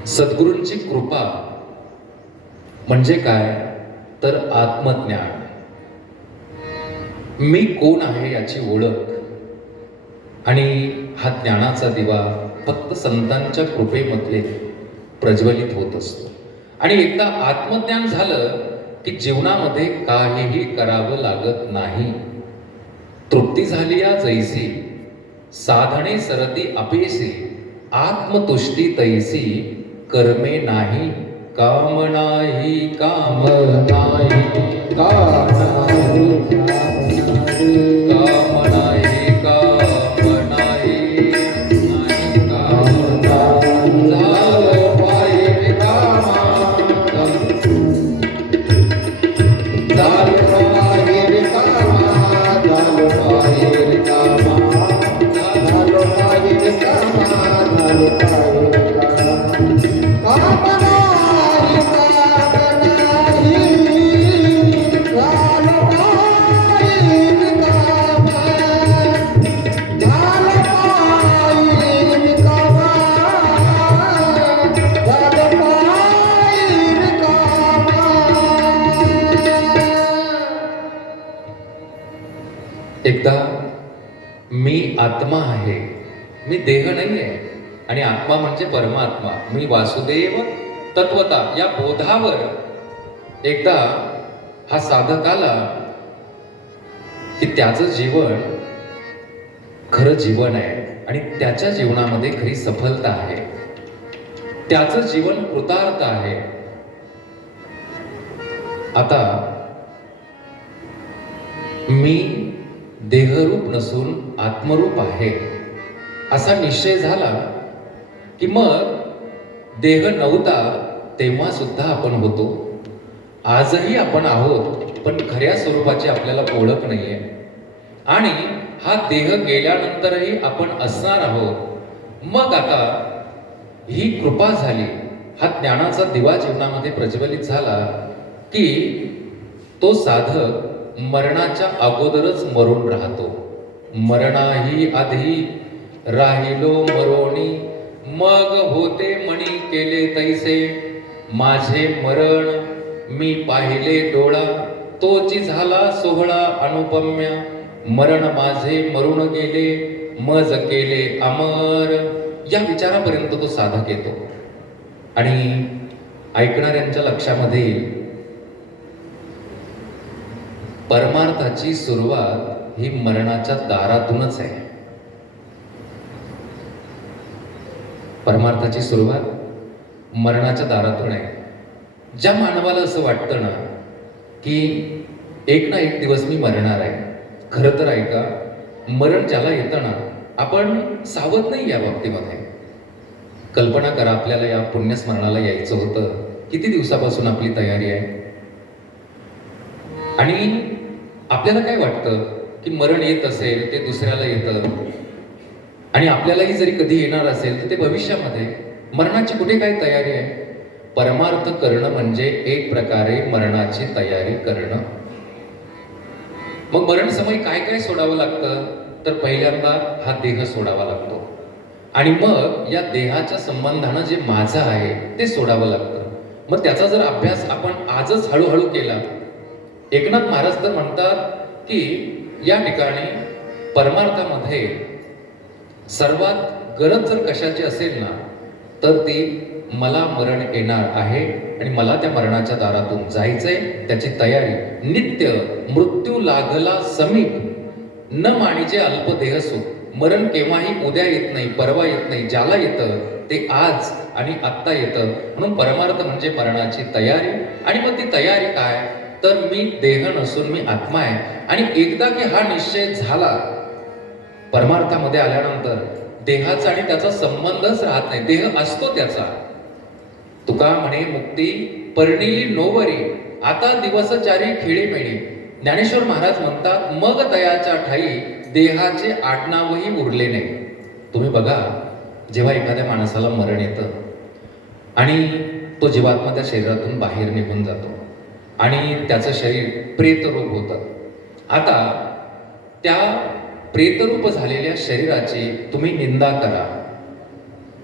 सद्गुरूंची कृपा म्हणजे काय तर आत्मज्ञान. मी कोण आहे याची ओळख. आणि हा ज्ञानाचा दिवा फक्त संतांच्या कृपेमध्ये प्रज्वलित होत असतो. आणि एकदा आत्मज्ञान झालं की जीवनामध्ये काहीही करावं लागत नाही. तृप्ती झाली या जैसी, साधने सरती अपेसी, आत्मतुष्टी तैसी, कर्मे नाही काम नाही काम नाही काम नाही काम नाही काम नाही नाही काम झालं बाहेर कामा, झालं बाहेर कामा, झालं बाहेर कामा, झालं बाहेर कामा, झालं बाहेर कामा. काम नाही, काम नाही, झालं बाहेर कामा, झालं बाहेर कामा, झालं बाहेर कामा. एकदा मी आत्मा आहे, मी देह नाही आहे. आणि आत्मा म्हणजे परमात्मा, मी वासुदेव तत्वता या बोधावर एकदा हा साधक आला की त्याचं जीवन खरं जीवन आहे आणि त्याच्या जीवनामध्ये खरी सफलता आहे. त्याचं जीवन कृतार्थ आहे. आता मी देहरूप नसून आत्मरूप आहे असा निश्चय झाला की मग देह नव्हता तेव्हा सुद्धा आपण होतो, आजही आपण आहोत, पण खऱ्या स्वरूपाची आपल्याला ओळख नाहीये. आणि हा देह गेल्यानंतरही आपण असणार आहोत. मग आता ही कृपा झाली, हा ज्ञानाचा दिवा जीवनामध्ये प्रज्वलित झाला की तो साधक मरणाच्या अगोदरच मरून राहतो. मरणाही आधी राहिलो मरोणी, मग होते मणी केले तैसे, माझे मरण मी पाहिले डोळा, तोची झाला सोहळा अनुपम्य, मरण माझे मरून गेले, मज केले अमर. या विचारापर्यंत तो साधक येतो. आणि ऐकणाऱ्यांच्या लक्षामध्ये येईल, परमार्थाची सुरुवात ही मरणाच्या दारातूनच आहे. परमार्थाची सुरुवात मरणाच्या दारातून आहे. ज्या मानवाला असं वाटतं ना की एक ना एक दिवस मी मरणार आहे, खरं तर ऐका, मरण ज्याला येतं ना, आपण सावध नाही या बाबतीमध्ये. कल्पना करा, आपल्याला या पुण्यस्मरणाला यायचं होतं, किती दिवसापासून आपली तयारी आहे. आणि आपल्याला काय वाटतं की मरण येत असेल ते दुसऱ्याला येतं, आणि आपल्यालाही जरी कधी येणार असेल तर ते भविष्यामध्ये. मरणाची कुठे काय तयारी आहे? परमार्थ करणं म्हणजे एक प्रकारे मरणाची तयारी करणं. मग मरण समय काय काय सोडावं लागतं? तर पहिल्यांदा हा देह सोडावा लागतो. आणि मग या देहाच्या संबंधानं जे माझं आहे ते सोडावं लागतं. मग त्याचा जर अभ्यास आपण आजच हळूहळू केला, एकनाथ महाराज तर म्हणतात की या ठिकाणी परमार्थामध्ये सर्वात गरज जर कशाची असेल ना, तर ती मला मरण येणार आहे आणि मला त्या मरणाच्या दारातून जायचंय, त्याची तयारी. नित्य मृत्यू लागला समीप, न माणीचे अल्प देह सुख. मरण केव्हाही उद्या येत नाही, परवा येत नाही, ज्याला येतं ते आज आणि आत्ता येतं. म्हणून परमार्थ म्हणजे मरणाची तयारी. आणि मग ती तयारी काय? तर मी देह नसून मी आत्मा आहे. आणि एकदा की हा निश्चय झाला, परमार्थामध्ये आल्यानंतर देहाचा आणि त्याचा संबंधच राहत नाही, देह असतो त्याचा. तुका म्हणे मुक्ती पर्णिली नोवरी, आता दिवसचारी खेळीमेळी. ज्ञानेश्वर महाराज म्हणतात, मग तयाच्या ठाई देहाचे आडनावही उरले नाही. तुम्ही बघा, जेव्हा एखाद्या माणसाला मरण येतं आणि तो जीवात्मा त्या शरीरातून बाहेर निघून जातो आणि त्याचं शरीर प्रेतरूप होतं. आता त्या प्रेतरूप झालेल्या शरीराची तुम्ही निंदा करा,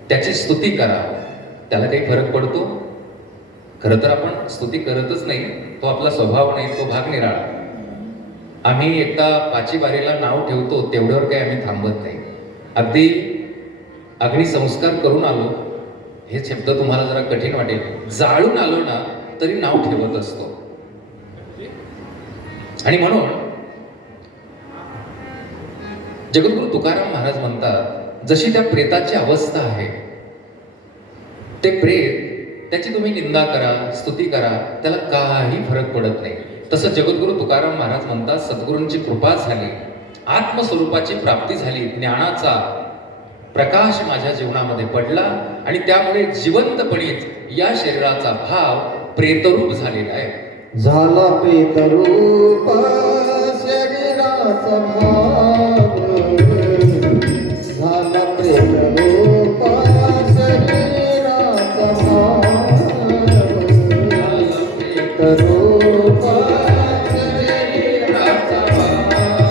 त्याची स्तुती करा, त्याला काही फरक पडतो? खरं तर आपण स्तुती करतच नाही, तो आपला स्वभाव नाही, तो भाग निराळा. आम्ही एकदा पाची बारीला नाव ठेवतो तेवढ्यावर काही आम्ही थांबत नाही. अगदी अग्निसंस्कार करून आलो, हे शब्द तुम्हाला जरा कठीण वाटेल, जाळून आलो ना तरी नाव ठेवत असतो. आणि म्हणून जगद्गुरु तुकाराम महाराज म्हणतात, जशी त्या प्रेताची अवस्था आहे, ते प्रेत त्याची तुम्ही निंदा करा, स्तुती करा, त्याला काही फरक पडत नाही. तसं जगद्गुरु तुकाराम महाराज म्हणतात, सद्गुरूंची कृपा झाली, आत्मस्वरूपाची प्राप्ती झाली, ज्ञानाचा प्रकाश माझ्या जीवनामध्ये पडला आणि त्यामुळे जिवंतपणीच या शरीराचा भाव प्रेतरूप झालेला आहे. झाला प्रेतरूप शरीराचा भाव, झाला प्रेतरूप शरीराचा भाव, प्रेतरूप शरीराचा भाव,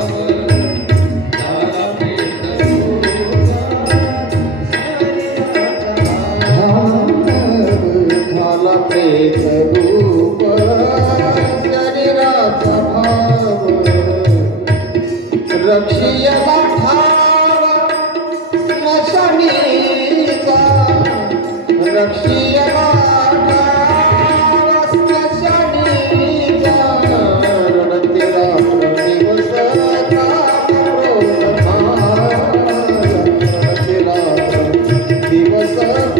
झाला प्रेतरूप शरीराचा भाव, झाला प्रेतरूप शरीराचा भाव, रक्षियला ठाव स्मशानीचा, रक्षियला ठाव स्मशानीचा, रणती रात्र दिवस काम रणती रात्र दिवस काम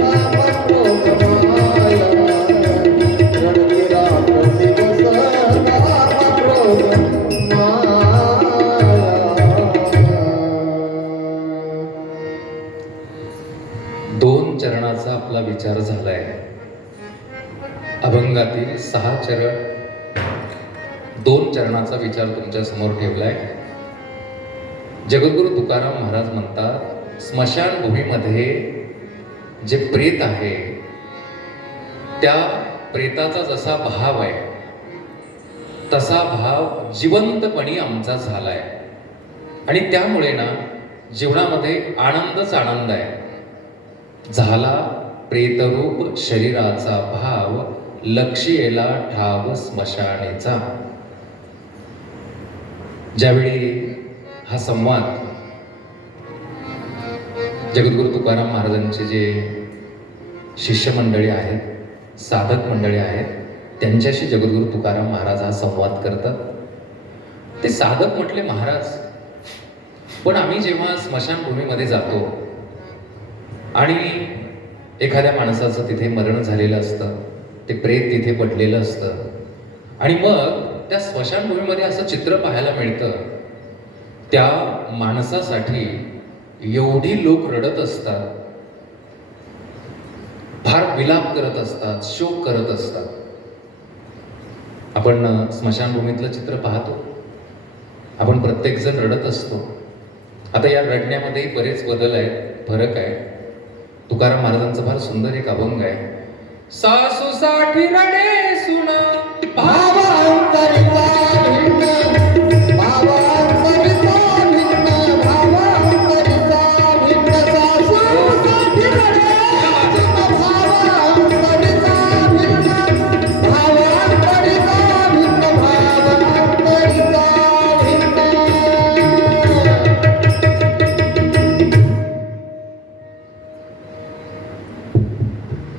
रणती रात्र दिवस दोन चरणाचा आपला विचार झालाय. अभंगातील 6 चरण, 2 चरणाचा विचार तुमच्या समोर ठेवलाय. जगद्गुरु तुकाराम महाराज म्हणतात, स्मशानभूमीमध्ये जे प्रेत आहे, त्या प्रेताचा जसा भाव आहे तसा भाव जिवंतपणी आमचा झालाय. आणि त्यामुळे ना जीवनामध्ये आनंदच आनंद आहे. झाला प्रेतरूप शरीराचा भाव, लक्षियेला ठाव स्मशानेचा. ज्यावेळी हा संवाद जगद्गुरु तुकाराम महाराजांचे जे शिष्यमंडळी आहेत, साधक मंडळी आहेत, त्यांच्याशी जगद्गुरु तुकाराम महाराज हा संवाद करतात. ते साधक म्हटले महाराज, पण आम्ही जेव्हा स्मशानभूमीमध्ये जातो आणि एखाद्या माणसाचं तिथे मरण झालेलं असतं, ते प्रेत तिथे पडलेलं असतं, आणि मग त्या स्मशानभूमीमध्ये असं चित्र पाहायला मिळतं, त्या माणसासाठी एवढी लोक रडत असतात, फार विलाप करत असतात, शोक करत असतात. आपण स्मशानभूमीतलं चित्र पाहतो, आपण प्रत्येकजण रडत असतो. आता या रडण्यामध्ये बरेच बदल आहेत, फरक आहे. तुकाराम महाराजांचा फार सुंदर एक अभंग आहे. सासूसाठी रडे सुन भावांतरिता भिन्न, भावांतरिता भिन्न, भावांतरिता भिन्न, सासूसाठी रडे सुन, भावांतरिता भिन्न, भावांतरिता भिन्न, भावांतरिता भिन्न.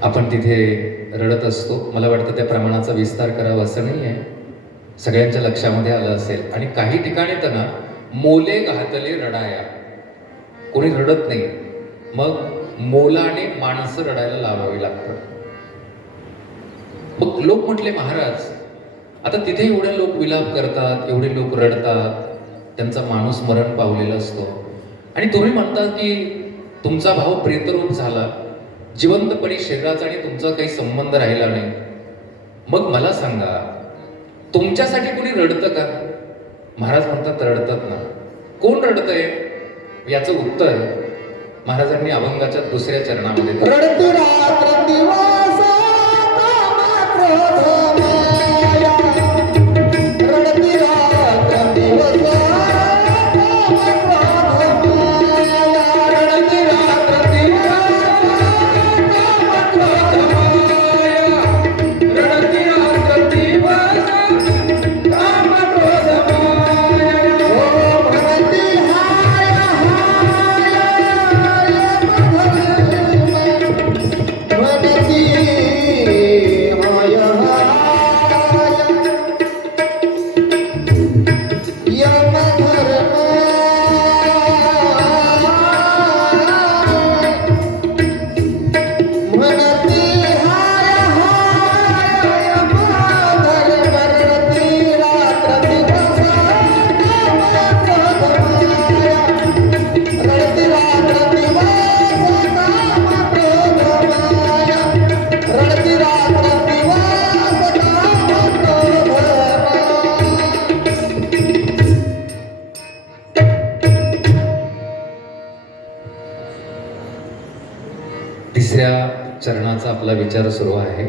आपण तिथे रडत असतो. मला वाटतं त्या प्रमाणाचा विस्तार करावा असं नाही आहे, सगळ्यांच्या लक्षामध्ये आलं असेल. आणि काही ठिकाणी तर ना मोले घातले रडाया, कोणी रडत नाही, मग मोलाने माणसं रडायला लावावी लागतात. मग लोक म्हटले महाराज, आता तिथे एवढे लोक विलाप करतात, एवढे लोक रडतात, त्यांचा माणूस मरण पावलेला असतो, आणि तुम्ही म्हणतात की तुमचा भाव प्रेतरूप झाला, जिवंतपणी शरीराचा आणि तुमचा काही संबंध राहिला नाही. मग मला सांगा, तुमच्यासाठी कोणी रडतं का? महाराज म्हणतात रडतात ना. कोण रडतंय? याचं उत्तर महाराजांनी अभंगाच्या 2ऱ्या चरणामध्ये दिलं. रडती रात्र दिवस काम क्रोध माया, रडती रात्र दिवस काम क्रोध माया, रडती रात्र दिवस काम क्रोध तिसऱ्या चरणाचा आपला विचार सुरू आहे.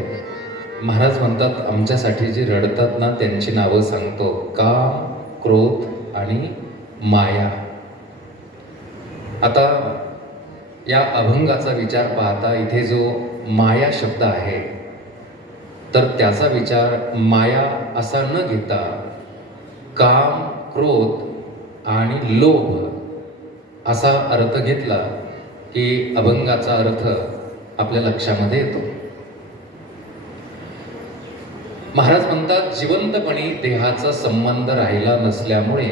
महाराज म्हणतात, आमच्यासाठी जे रडतात ना त्यांची नावं सांगतो. काम, क्रोध आणि माया. आता या अभंगाचा विचार पाहता इथे जो माया शब्द आहे तर त्याचा विचार माया असा न घेता काम, क्रोध आणि लोभ असा अर्थ घेतला की अभंगाचा अर्थ आपल्या लक्षामध्ये येतो. महाराज म्हणतात, जिवंतपणी देहाचा संबंध राहिला नसल्यामुळे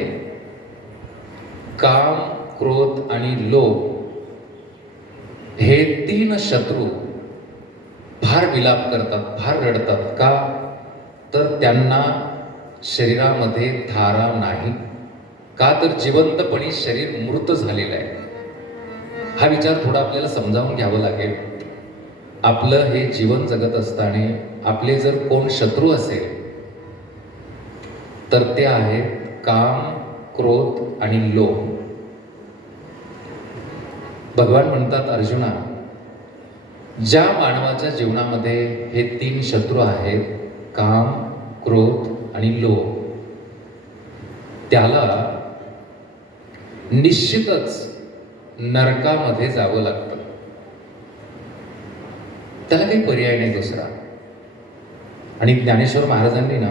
काम, क्रोध आणि लोभ हे तीन शत्रू फार विलाप करतात, फार रडतात. का? तर त्यांना शरीरामध्ये धारा नाही. का? तर जिवंतपणी शरीर मृत झालेलं आहे. हा विचार थोडा आपल्याला समजावून घ्यावं लागेल. आपलं हे जीवन जगत असताना आपले जर कोण शत्रू असेल तर ते आहेत काम, क्रोध आणि लोभ. भगवान म्हणतात, अर्जुना, ज्या मानवाच्या जीवनामध्ये हे तीन शत्रू आहेत, काम, क्रोध आणि लोभ, त्याला निश्चितच नरकामध्ये जावं लागतं. त्याला काही पर्याय नाही दुसरा. आणि ज्ञानेश्वर महाराजांनी ना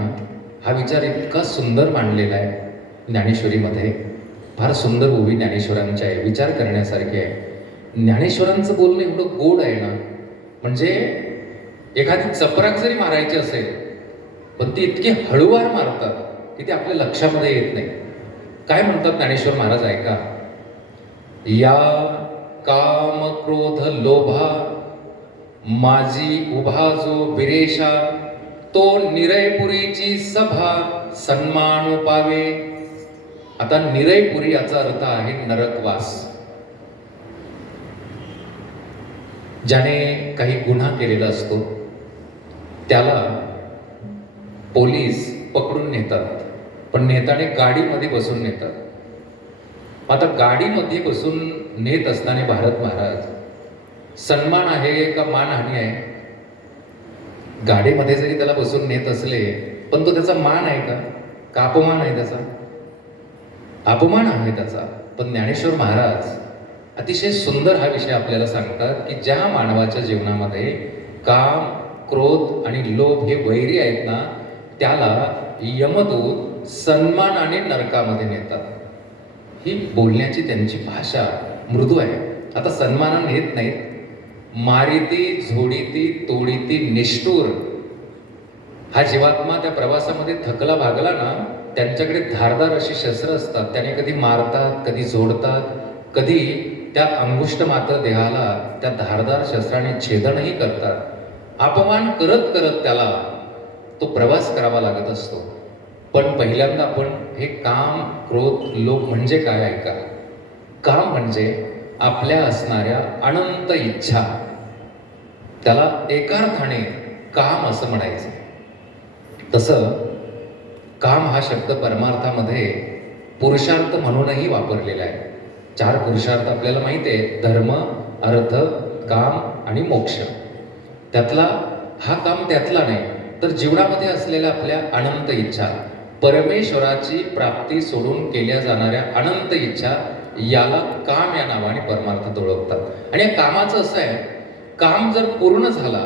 हा विचार इतका सुंदर मांडलेला आहे ज्ञानेश्वरीमध्ये. फार सुंदर उभी ज्ञानेश्वरांची आहे, विचार करण्यासारखी आहे. ज्ञानेश्वरांचं बोलणं एवढं गोड आहे ना, म्हणजे एखादी चपराक जरी मारायची असेल पण ती इतकी हळूवार मारतात की ते आपल्या लक्षामध्ये येत नाही. काय म्हणतात ज्ञानेश्वर महाराज ऐका. या काम, क्रोध, लोभा माझी उभा जो बिरेशा, तो निरयपुरीची सभा सन्मान पावे. आता निरयपुरी याचा अर्थ आहे नरकवास. ज्याने काही गुन्हा केलेला असतो त्याला पोलीस पकडून नेतात, पण नेताने गाडीमध्ये बसून नेतात. आता गाडीमध्ये बसून नेत असताना भारत महाराज, सन्मान आहे का मानहानी आहे? गाडीमध्ये जरी त्याला बसून नेत असले पण तो त्याचा मान आहे का अपमान आहे? त्याचा अपमान आहे त्याचा. पण ज्ञानेश्वर महाराज अतिशय सुंदर हा विषय आपल्याला सांगतात की ज्या मानवाच्या जीवनामध्ये काम, क्रोध आणि लोभ हे वैरी आहेत ना, त्याला यमदूत सन्मानाने नरकामध्ये नेतात. ही बोलण्याची त्यांची भाषा मृदू आहे. आता सन्मानाने नेत नाहीत, मारिती, झोडीती, तोडीती, निष्ठूर. हा जीवात्मा त्या प्रवासामध्ये थकला भागला ना, त्यांच्याकडे धारदार अशी शस्त्र असतात. त्याने कधी मारतात, कधी झोडतात, कधी त्या अंगुष्ठ मात्र देहाला त्या धारदार शस्त्राने छेदनही करतात. अपमान करत करत त्याला तो प्रवास करावा लागत असतो. पण पहिल्यांदा आपण हे काम, क्रोध, लोभ म्हणजे काय ऐका. काम म्हणजे आपल्या असणाऱ्या अनंत इच्छा, त्याला एका अर्थाने काम असं म्हणायचं. तसं काम हा शब्द परमार्थामध्ये पुरुषार्थ म्हणूनही वापरलेला आहे. 4 पुरुषार्थ आपल्याला माहिती आहे, धर्म, अर्थ, काम आणि मोक्ष. त्यातला हा काम त्यातला नाही, तर जीवनामध्ये असलेल्या आपल्या अनंत इच्छा, परमेश्वराची प्राप्ती सोडून केल्या जाणाऱ्या अनंत इच्छा, याला काम या नावाने परमार्थात ओळखतात. आणि या कामाचं असं आहे, काम जर पूर्ण झाला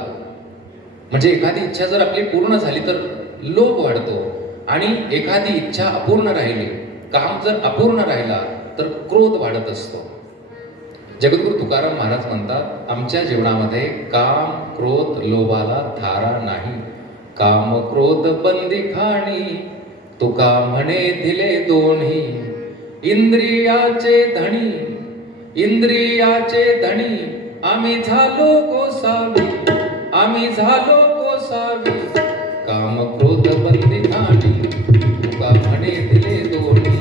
म्हणजे एखादी इच्छा जर आपली पूर्ण झाली तर लोभ वाढतो, आणि एखादी इच्छा अपूर्ण राहिली, काम जर अपूर्ण राहिला तर क्रोध वाढत असतो. जगद्गुरु तुकाराम महाराज म्हणतात, आमच्या जीवनामध्ये काम, क्रोध, लोभाला थारा नाही. काम, क्रोध बंदी खाणी, तुका म्हणे दिले दोन्ही. इंद्रियाचे धणी, इंद्रियाचे धणी, आम्ही झालो गोसावी, आम्ही झालो गोसावी. काम, क्रोध बंदी खाणी, तुका म्हणे दिले दोन्ही.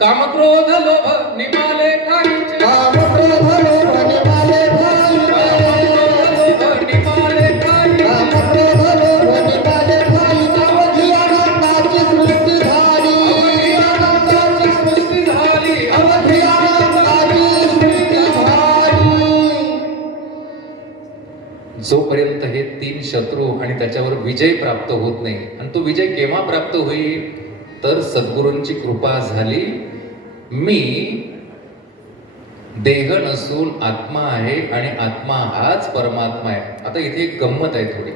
काम, क्रोध, लोभ निमाले खायचे, काम, क्रोध, लोभ निमाले खायचे. लोभ निमाले खायचे. काम, क्रोध, लोभ निमाले खायचे. अवघी आनंदाची सृष्टी झाली, आनंदाची सृष्टी झाली, अवघी आनंदाची सृष्टी झाली. जोपर्यंत हे तीन शत्रू आणि त्याच्यावर विजय प्राप्त होत नाही, आणि तो विजय केव्हा प्राप्त होईल, तर सद्गुरूंची कृपा झाली, मी देह नसून आत्मा आहे आणि आत्मा हाच परमात्मा आहे. आता इथे एक गंमत आहे थोडी.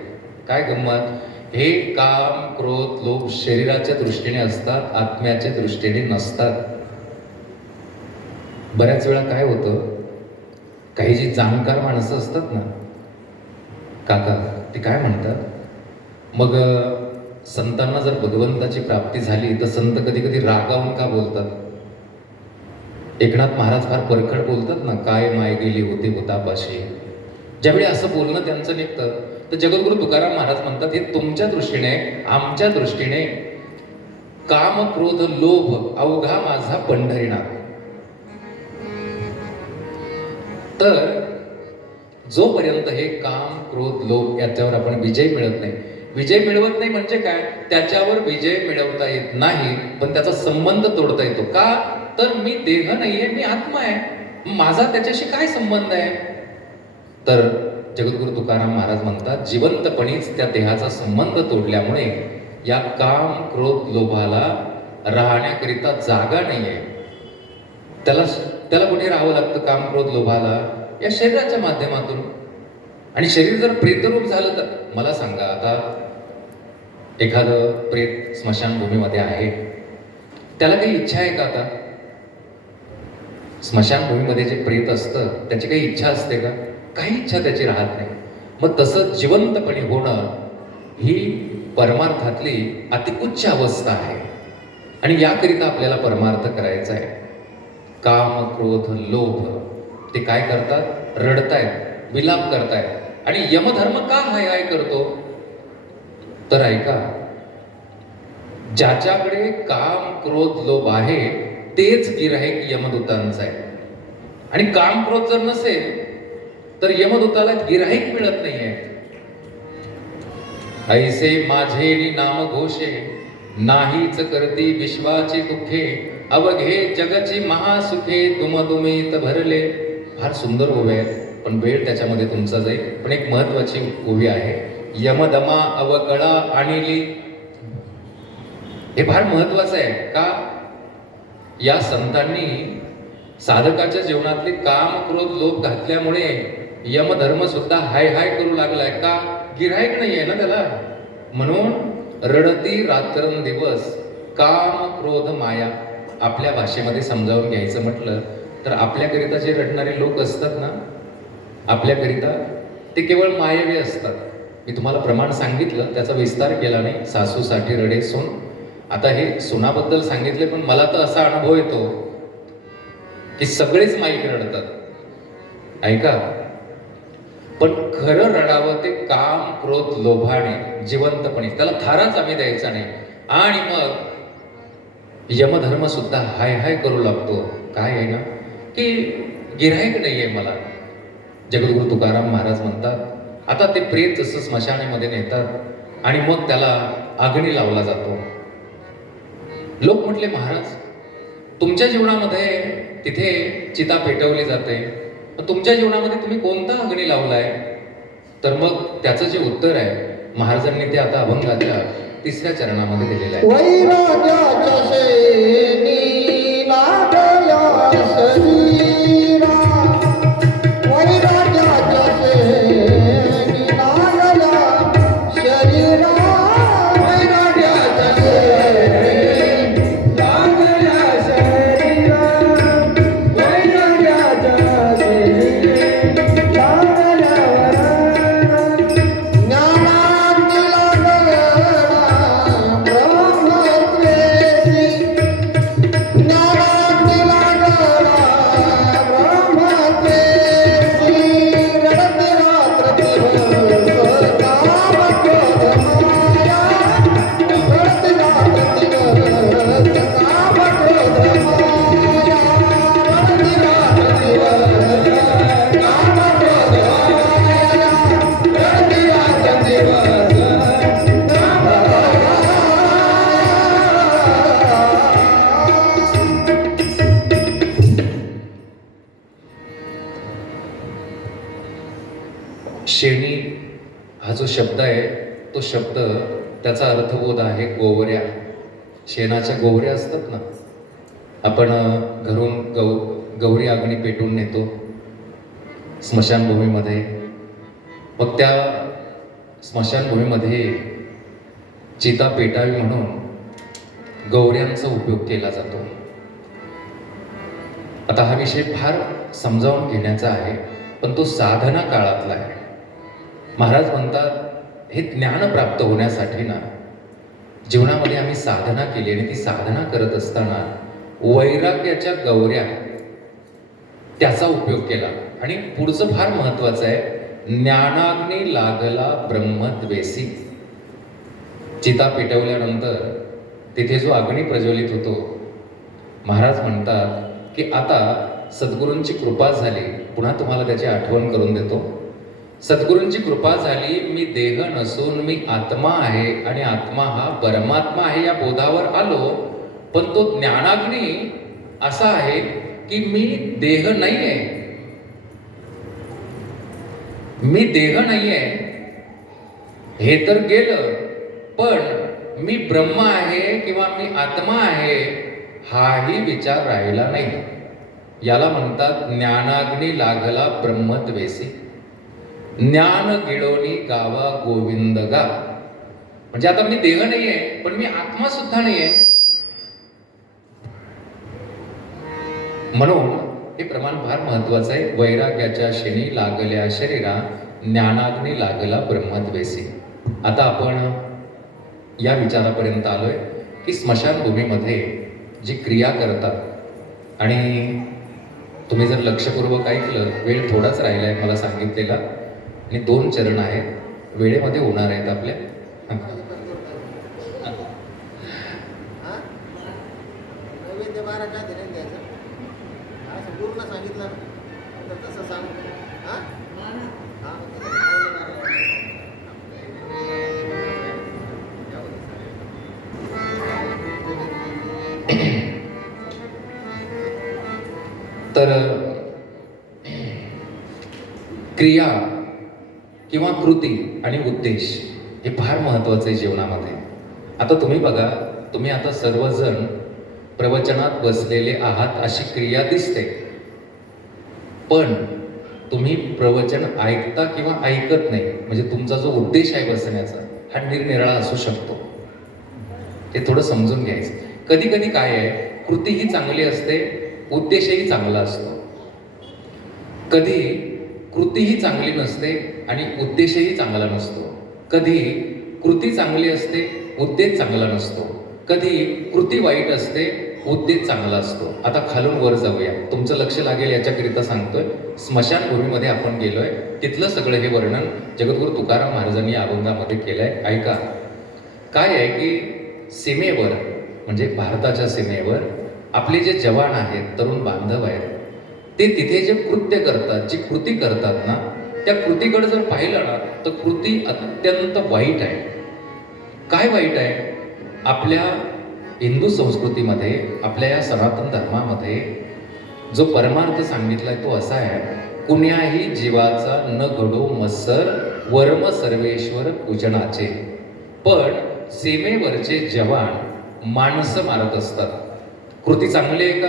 काय गंमत? हे काम क्रोध लोभ शरीराच्या दृष्टीने असतात, आत्म्याच्या दृष्टीने नसतात. बऱ्याच वेळा काय होतं, काही जी जाणकार माणसं असतात ना काका, ते काय म्हणतात, मग संतांना जर भगवंताची प्राप्ती झाली तर संत कधी कधी रागावून का बोलतात. एकनाथ महाराज फार परखड बोलतात ना, काय माय गेली होती हुतापाशी. ज्यावेळी असं बोलणं त्यांचं निघतं तर जगद्गुरु तुकाराम महाराज म्हणतात, हे तुमच्या दृष्टीने, आमच्या दृष्टीने काम क्रोध लोभ अवघा माझा पंढरीनाथ. तर जोपर्यंत हे काम क्रोध लोभ याच्यावर आपण विजय मिळत नाही, विजय मिळवत नाही म्हणजे काय, त्याच्यावर विजय मिळवता येत नाही, पण त्याचा संबंध तोडता येतो. का? तर मी देह नाहीये, मी आत्मा आहे, माझा त्याच्याशी काय संबंध आहे. तर जगद्गुरु तुकाराम महाराज म्हणतात, जिवंतपणीच त्या देहाचा संबंध तोडल्यामुळे या काम क्रोध लोभाला राहण्याकरिता जागा नाहीये. त्याला कुठे राहावं लागतं? काम क्रोध लोभाला या शरीराच्या माध्यमातून. आणि शरीर जर प्रेतरूप झालं तर मला सांगा, आता एखादं प्रेत स्मशानभूमीमध्ये आहे, त्याला काही इच्छा आहे का? आता स्मशानभूमीमध्ये जे प्रेत असतं त्याची काही इच्छा असते का? काही इच्छा त्याची राहत नाही. मग तसं जिवंतपणे होणं ही परमार्थातली अतिउच्च अवस्था आहे, आणि याकरिता आपल्याला परमार्थ करायचा आहे. काम क्रोध लोभ ते काय करतात? रडतायत, विलाप करतायत. आणि यमधर्म का हाय हाय करतो? तर ऐका, ज्याच्याकडे काम क्रोध लोभ आहे तेच गिऱ्हाईक यमदूतांचं आहे. आणि काम क्रोध जर नसेल तर यमदूताला गिऱ्हाईक मिळत नाहीये. ऐसे माझे नाम घोषे, नाहीच करती विश्वाची दुःखे, अवघे जगची महासुखे, दुमदुमीत भरले. फार सुंदर ओवी आहे, पण वेळ त्याच्यामध्ये तुमचा जाईल. पण एक महत्वाची ओवी आहे, यमदमा अवकळा आणिली. हे फार महत्वाचं आहे. का? या संतांनी साधकाच्या जीवनातले काम क्रोध लोभ घातल्यामुळे यमधर्म सुद्धा हाय हाय करू लागलाय. का? गिऱ्हाईक नाहीये ना त्याला. म्हणून रडती रात्रंदिवस काम क्रोध माया. आपल्या भाषेमध्ये समजावून घ्यायचं म्हटलं तर आपल्याकरिता जे रडणारे लोक असतात ना, आपल्याकरिता ते केवळ मायावी असतात. मी तुम्हाला प्रमाण सांगितलं, त्याचा विस्तार केला नाही. सासूसाठी रडे सून. आता हे सुनाबद्दल सांगितले, पण मला तर असा अनुभव येतो की सगळेच माईक रडतात. ऐका, पण खरं रडावं ते काम क्रोध लोभाने, जिवंतपणे. त्याला थाराच आम्ही द्यायचा नाही. आणि मग यमधर्म सुद्धा हाय हाय करू लागतो. काय आहे ना, की गिऱ्हाईक नाहीये मला. जगद्गुरु तुकाराम महाराज म्हणतात, आता ते प्रेत जसं स्मशानामध्ये नेतात आणि मग त्याला अग्नी लावला जातो. लोक म्हटले, महाराज तुमच्या जीवनामध्ये तिथे चिता पेटवली जाते, तुमच्या जीवनामध्ये तुम्ही कोणता अग्नी लावलाय? तर मग त्याचं जे उत्तर आहे महाराजांनी ते आता अभंगाच्या 3ऱ्या चरणामध्ये दिलेलं आहे. वैराग्याच्या शेणी लागला शरीरा, वैराग्याच्या शेणी लागला शरीरा, वैराग्याच्या शेणी लागला शरीरा, वैराग्याच्या शेणी लागला ज्ञानाग्नी लागला ब्रह्मत्वेसी, शेणी हा जो शब्द आहे तो शब्द त्याचा अर्थबोध आहे गोवऱ्या. शेणाच्या गोवऱ्या असतात ना, आपण घरून गौरी अग्नी पेटून नेतो स्मशानभूमीमध्ये. मग त्या स्मशानभूमीमध्ये चिता पेटावी म्हणून गौऱ्यांचा उपयोग केला जातो. आता हा विषय फार समजावून घेण्याचा आहे, पण तो साधना काळातला आहे. महाराज म्हणतात हे ज्ञान प्राप्त होण्यासाठी ना जीवनामध्ये आम्ही साधना केली आणि ती साधना करत असताना वैराग्याच्या गौऱ्या त्याचा उपयोग केला. आणि पुढचं फार महत्वाचं आहे, ज्ञानाग्नी लागला ब्रह्मद्वेषी. चिता पेटवल्यानंतर तिथे जो अग्नी प्रज्वलित होतो, महाराज म्हणतात की आता सद्गुरूंची कृपा झाली. पुन्हा तुम्हाला त्याची आठवण करून देतो. सद्गुरूंची कृपा झाली, मी देह नसून मी आत्मा आहे आणि आत्मा हा परमात्मा आहे या बोधावर आलो. पण तो ज्ञानाग्नी असा आहे की मी देह नाही आहे, मी देह नाही आहे हे तर गेलं, पण मी ब्रह्म आहे किंवा मी आत्मा आहे हाही विचार राहिला नाही. याला म्हणतात ज्ञानाग्नी लागला ब्रह्मद्वेषी. ज्ञान गिळोनी गावा गोविंद गा. म्हणजे आता मी देह नाहीये पण मी आत्मा सुद्धा नाहीये. म्हणून हे प्रमाण फार महत्वाचं आहे. वैराग्याच्या शेणी लागल्या शरीरा, ज्ञानाग्नी लागला ब्रह्मद्वेषी. आता आपण या विचारापर्यंत आलोय की स्मशानभूमीमध्ये जी क्रिया करतात, आणि तुम्ही जर लक्षपूर्वक ऐकलं, वेळ थोडाच राहिला आहे मला सांगितलेला, आणि 2 चरण आहेत, वेळेमध्ये होणार आहेत आपल्या. नैवेद्य 12 काय ध्यान द्यायचं असं पूर्ण सांगितलं तर तसं सांग. तर क्रिया किंवा कृती आणि उद्देश हे फार महत्वाचं आहे जीवनामध्ये. आता तुम्ही बघा, तुम्ही आता सर्वजण प्रवचनात बसलेले आहात अशी क्रिया दिसते, पण तुम्ही प्रवचन ऐकता किंवा ऐकत नाही. म्हणजे तुमचा जो उद्देश आहे बसण्याचा हा निरनिराळा असू शकतो. ते थोडं समजून घ्यायचं. कधी कधी काय आहे, कृती ही चांगली असते, उद्देशही चांगला असतो. कधी कृतीही चांगली नसते आणि उद्देशही चांगला नसतो. कधी कृती चांगली असते, उद्देश चांगला नसतो. कधी कृती वाईट असते, उद्देश चांगला असतो. आता खालून वर जाऊया, तुमचं लक्ष लागेल याच्याकरिता सांगतोय. स्मशानभूमीमध्ये आपण गेलोय, तिथलं सगळं हे वर्णन जगद्गुरू तुकाराम महाराजांनी या अभंगामध्ये केलंय. ऐका. काय आहे की सीमेवर, म्हणजे भारताच्या सीमेवर आपले जे जवान आहेत, तरुण बांधव आहेत, ते तिथे जे कृत्य करतात, जी कृती करतात ना, त्या कृतीकडे जर पाहिलं ना तर कृती अत्यंत वाईट आहे. काय वाईट आहे? आपल्या हिंदू संस्कृतीमध्ये, आपल्या या सनातन धर्मामध्ये जो परमार्थ सांगितलाय तो असा आहे, कुण्याही जीवाचा न घडो मत्सर, वर्म सर्वेश्वर पूजनाचे. पण सीमेवरचे जवान माणसं मारत असतात. कृती चांगली आहे का?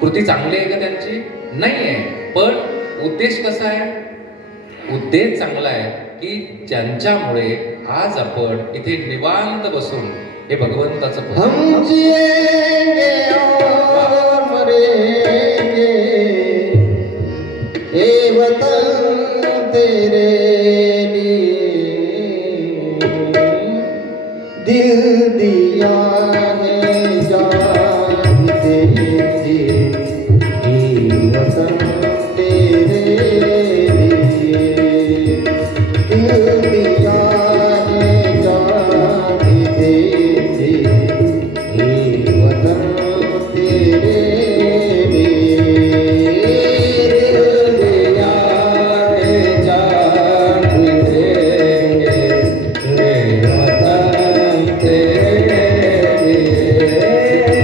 कृती चांगली आहे का त्यांची? नाही आहे. पण उद्देश कसा आहे? उद्देश चांगला आहे की ज्यांच्यामुळे आज आपण इथे निवांत बसून हे भगवंताचं हम जिएंगे और मरेंगे, ये वतन तेरे लिए, दिल दिया है जान दे दी, ये वतन तेरे लिए, दिल दिया है जान दे दी, ये वतन तेरे लिए, दिल दिया है जान देंगे, ये वतन तेरे लिए.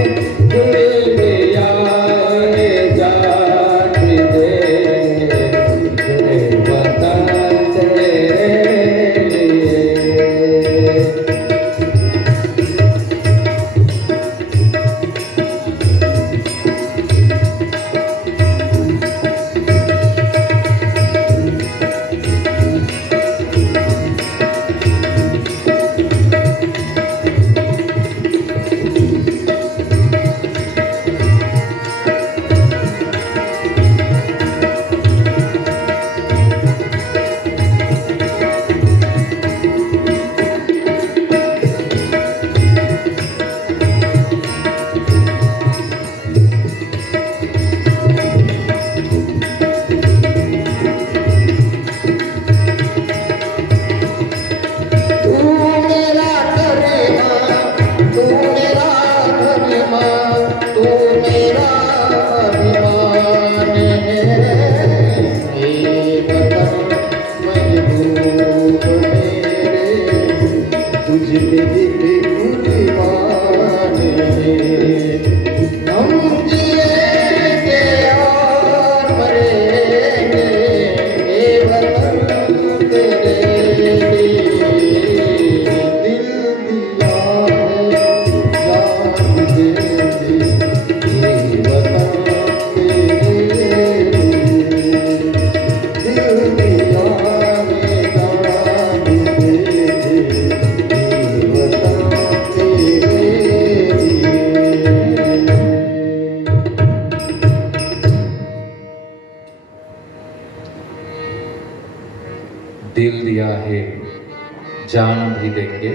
दिल दिया है जान भी देंगे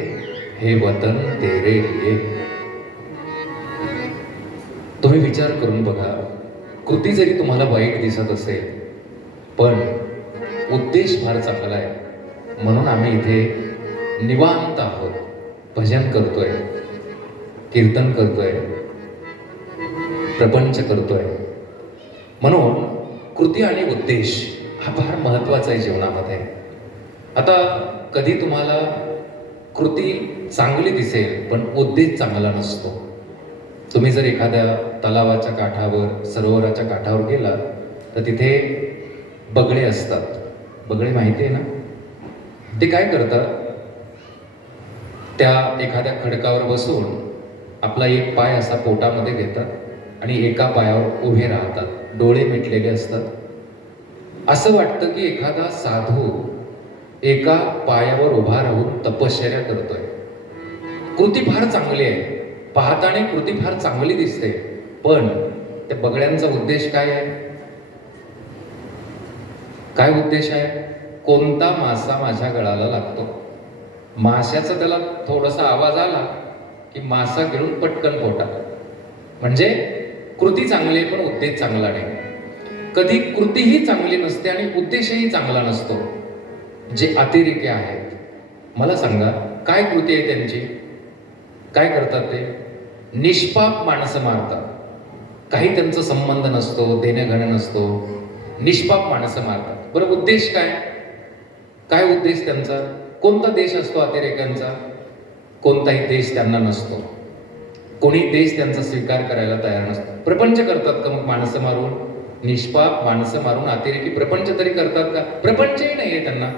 हे वतन तेरे लिए. तुम्ही विचार करून बघा, कृती जरी तुम्हाला वाईट दिसत असेल पण उद्देश फार चांगला आहे. म्हणून आम्ही इथे निवांत आहोत, भजन करतोय, कीर्तन करतोय, प्रपंच करतोय. म्हणून कृती आणि उद्देश हा फार महत्वाचा आहे जीवनामध्ये. आता कधी तुम्हाला कृती चांगली दिसेल पण उद्देश चांगला नसतो. तुम्ही जर एखाद्या तलावाच्या काठावर, सरोवराच्या काठावर गेला तर तिथे बगळे असतात. बगळे माहिती आहे ना? ते काय करतात, त्या एखाद्या खडकावर बसून आपला एक पाय असा पोटामध्ये घेतात आणि एका पायावर उभे राहतात, डोळे मिटलेले असतात. असं वाटतं की एखादा साधू एका पायावर उभा राहून तपश्चर्या करतोय. कृती फार चांगली आहे, पाहताना कृती फार चांगली दिसते, पण त्या बगड्यांचा उद्देश काय आहे? काय उद्देश आहे? कोणता मासा माझ्या गळाला लागतो. माशाचा त्याला थोडासा आवाज आला की मासा घेऊन पटकन पोटात. म्हणजे कृती चांगली आहे पण उद्देश चांगला नाही. कधी कृतीही चांगली नसते आणि उद्देशही चांगला नसतो. जे अतिरेकी आहेत, मला सांगा काय कृती आहे त्यांची? काय करतात ते? निष्पाप माणसं मारतात. काही त्यांचा संबंध नसतो, देणेघेणं नसतो, निष्पाप माणसं मारतात. बरं उद्देश काय? काय उद्देश त्यांचा? कोणता देश असतो अतिरेक्यांचा? कोणताही देश त्यांना नसतो. कोणी देश त्यांचा स्वीकार करायला तयार नसतो. प्रपंच करतात का मग माणसं मारून? निष्पाप माणसं मारून अतिरेकी प्रपंच तरी करतात का? प्रपंचही नाही आहे त्यांना.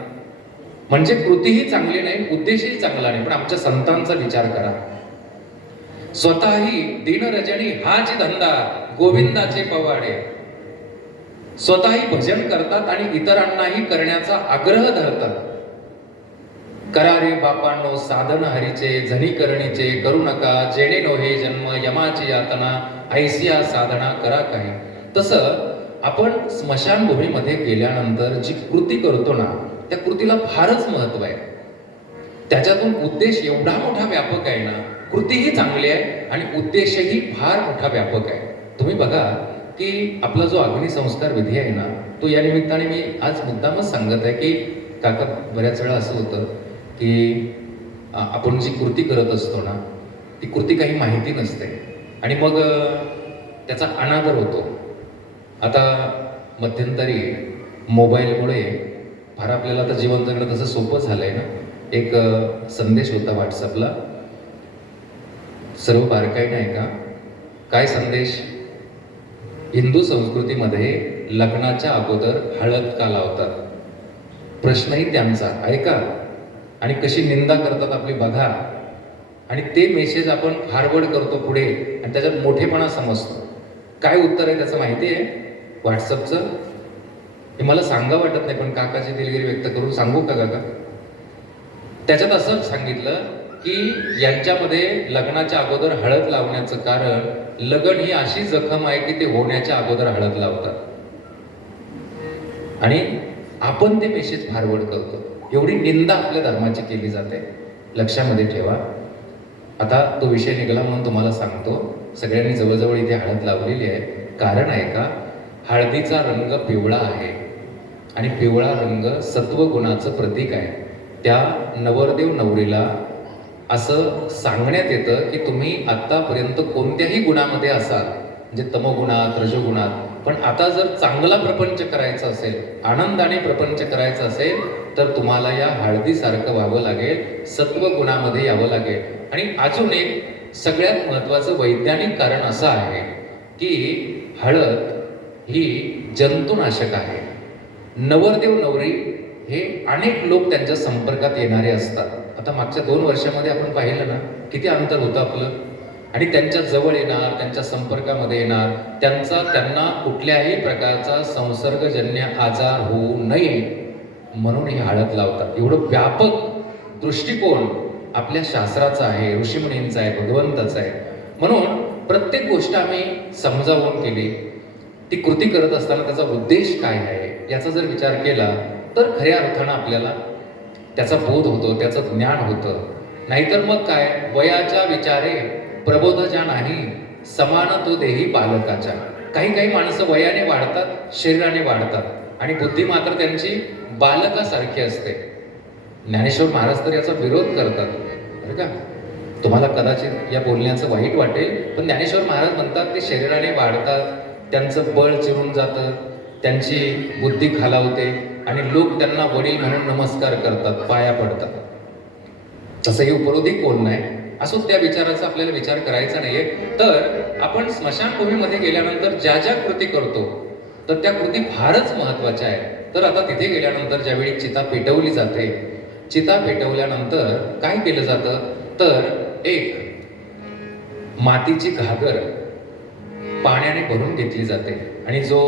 म्हणजे कृतीही चांगली नाही, उद्देशही चांगला नाही. पण आमच्या संतांचा विचार करा. स्वतःही दिनरजनी हाच धंदा गोविंदाचे पवाडे. स्वतःही भजन करतात आणि इतरांनाही करण्याचा आग्रह धरतात. करा रे बापांनो साधन हरीचे, झणी करणीचे करू नका, जेणे नोहे जन्म यमाची यातना, ऐसिया साधना करा काही. तसं आपण स्मशानभूमीमध्ये गेल्यानंतर जी कृती करतो ना, त्या कृतीला फारच महत्व आहे. त्याच्यातून उद्देश एवढा मोठा व्यापक आहे ना. कृतीही चांगली आहे आणि उद्देशही फार मोठा व्यापक आहे. तुम्ही बघा की आपला जो अग्निसंस्कार विधी आहे ना, तो या निमित्ताने मी आज मुद्दामच सांगत आहे की काका, बऱ्याच वेळा असं होतं की आपण जी कृती करत असतो ना, ती कृती काही माहिती नसते आणि मग त्याचा अनादर होतो. आता मध्यंतरी मोबाईलमुळे फार आपल्याला आता जीवन जगणं तसं सोपं झालंय ना. एक संदेश होता व्हॉट्सअपला, सर्व बारकाईने ऐका. काय संदेश? हिंदू संस्कृतीमध्ये लग्नाच्या अगोदर हळद का लावतात? प्रश्नही त्यांचा ऐका आणि कशी निंदा करतात आपली बघा. आणि ते मेसेज आपण फॉरवर्ड करतो पुढे आणि त्याच्यात मोठेपणा समजतो. काय उत्तर आहे त्याचं माहिती आहे व्हॉट्सअपचं? हे मला सांगा वाटत नाही, पण काकाची दिलगिरी व्यक्त करून सांगू का काका? त्याच्यात असं सांगितलं की यांच्यामध्ये लग्नाच्या अगोदर हळद लावण्याचं कारण, लग्न ही अशी जखम आहे की ते होण्याच्या अगोदर हळद लावतात आणि आपण ते मेसेज फॉरवर्ड करतो. एवढी निंदा आपल्या धर्माची केली जाते. लक्षामध्ये ठेवा. आता तो विषय निघाला म्हणून तुम्हाला सांगतो. सगळ्यांनी जवळजवळ इथे हळद लावलेली आहे. कारण आहे का? हळदीचा रंग पिवळा आहे आणि पिवळा रंग सत्वगुणाचं प्रतीक आहे. त्या नवरदेव नवरीला असं सांगण्यात येतं की तुम्ही आतापर्यंत कोणत्याही गुणामध्ये असाल, म्हणजे तमोगुणात, रजोगुणात, पण आता जर चांगला प्रपंच करायचा असेल, आनंदाने प्रपंच करायचा असेल, तर तुम्हाला या हळदीसारखं व्हावं लागेल, सत्वगुणामध्ये यावं लागेल. आणि अजून एक सगळ्यात महत्त्वाचं वैज्ञानिक कारण असं आहे की हळद ही जंतुनाशक आहे. नवरदेव नवरी हे अनेक लोक त्यांच्या संपर्कात येणारे असतात. आता मागच्या 2 वर्षामध्ये आपण पाहिलं ना, किती अंतर होतं आपलं. आणि त्यांच्या जवळ येणार, त्यांच्या संपर्कामध्ये येणार, त्यांना कुठल्याही प्रकारचा संसर्गजन्य आजार होऊ नये म्हणून ही हळद लावतात. एवढं व्यापक दृष्टिकोन आपल्या शास्त्राचा आहे, ऋषीमुनींचा आहे, भगवंताचा आहे. म्हणून प्रत्येक गोष्ट आम्ही समजावून केली. ती कृती करत असताना त्याचा उद्देश काय आहे याचा जर विचार केला तर खऱ्या अर्थानं आपल्याला त्याचा बोध होतो, त्याचं ज्ञान होतं. नाहीतर मग काय, वयाच्या विचारे प्रबोधजा नाही, समान तो देही बालकाच्या. काही काही माणसं वयाने वाढतात, शरीराने वाढतात आणि बुद्धी मात्र त्यांची बालकासारखी असते. ज्ञानेश्वर महाराज तर याचा विरोध करतात बरं का. तुम्हाला कदाचित या बोलण्याचं वाईट वाटेल, पण ज्ञानेश्वर महाराज म्हणतात ते शरीराने वाढतात, त्यांचं बळ चिरून जातं, त्यांची बुद्धी खालावते आणि लोक त्यांना वडील म्हणून नमस्कार करतात, पाया पडतात. तसंही उपरोधी कोण नाही असो, त्या विचाराचा आपल्याला विचार करायचा नाहीये. तर आपण स्मशानभूमीमध्ये गेल्यानंतर ज्या ज्या कृती करतो तर त्या कृती फारच महत्वाच्या आहेत. तर आता तिथे गेल्यानंतर ज्यावेळी चिता पेटवली जाते, चिता पेटवल्यानंतर काय केलं जातं, तर एक मातीची घागर पाण्याने भरून घेतली जाते आणि जो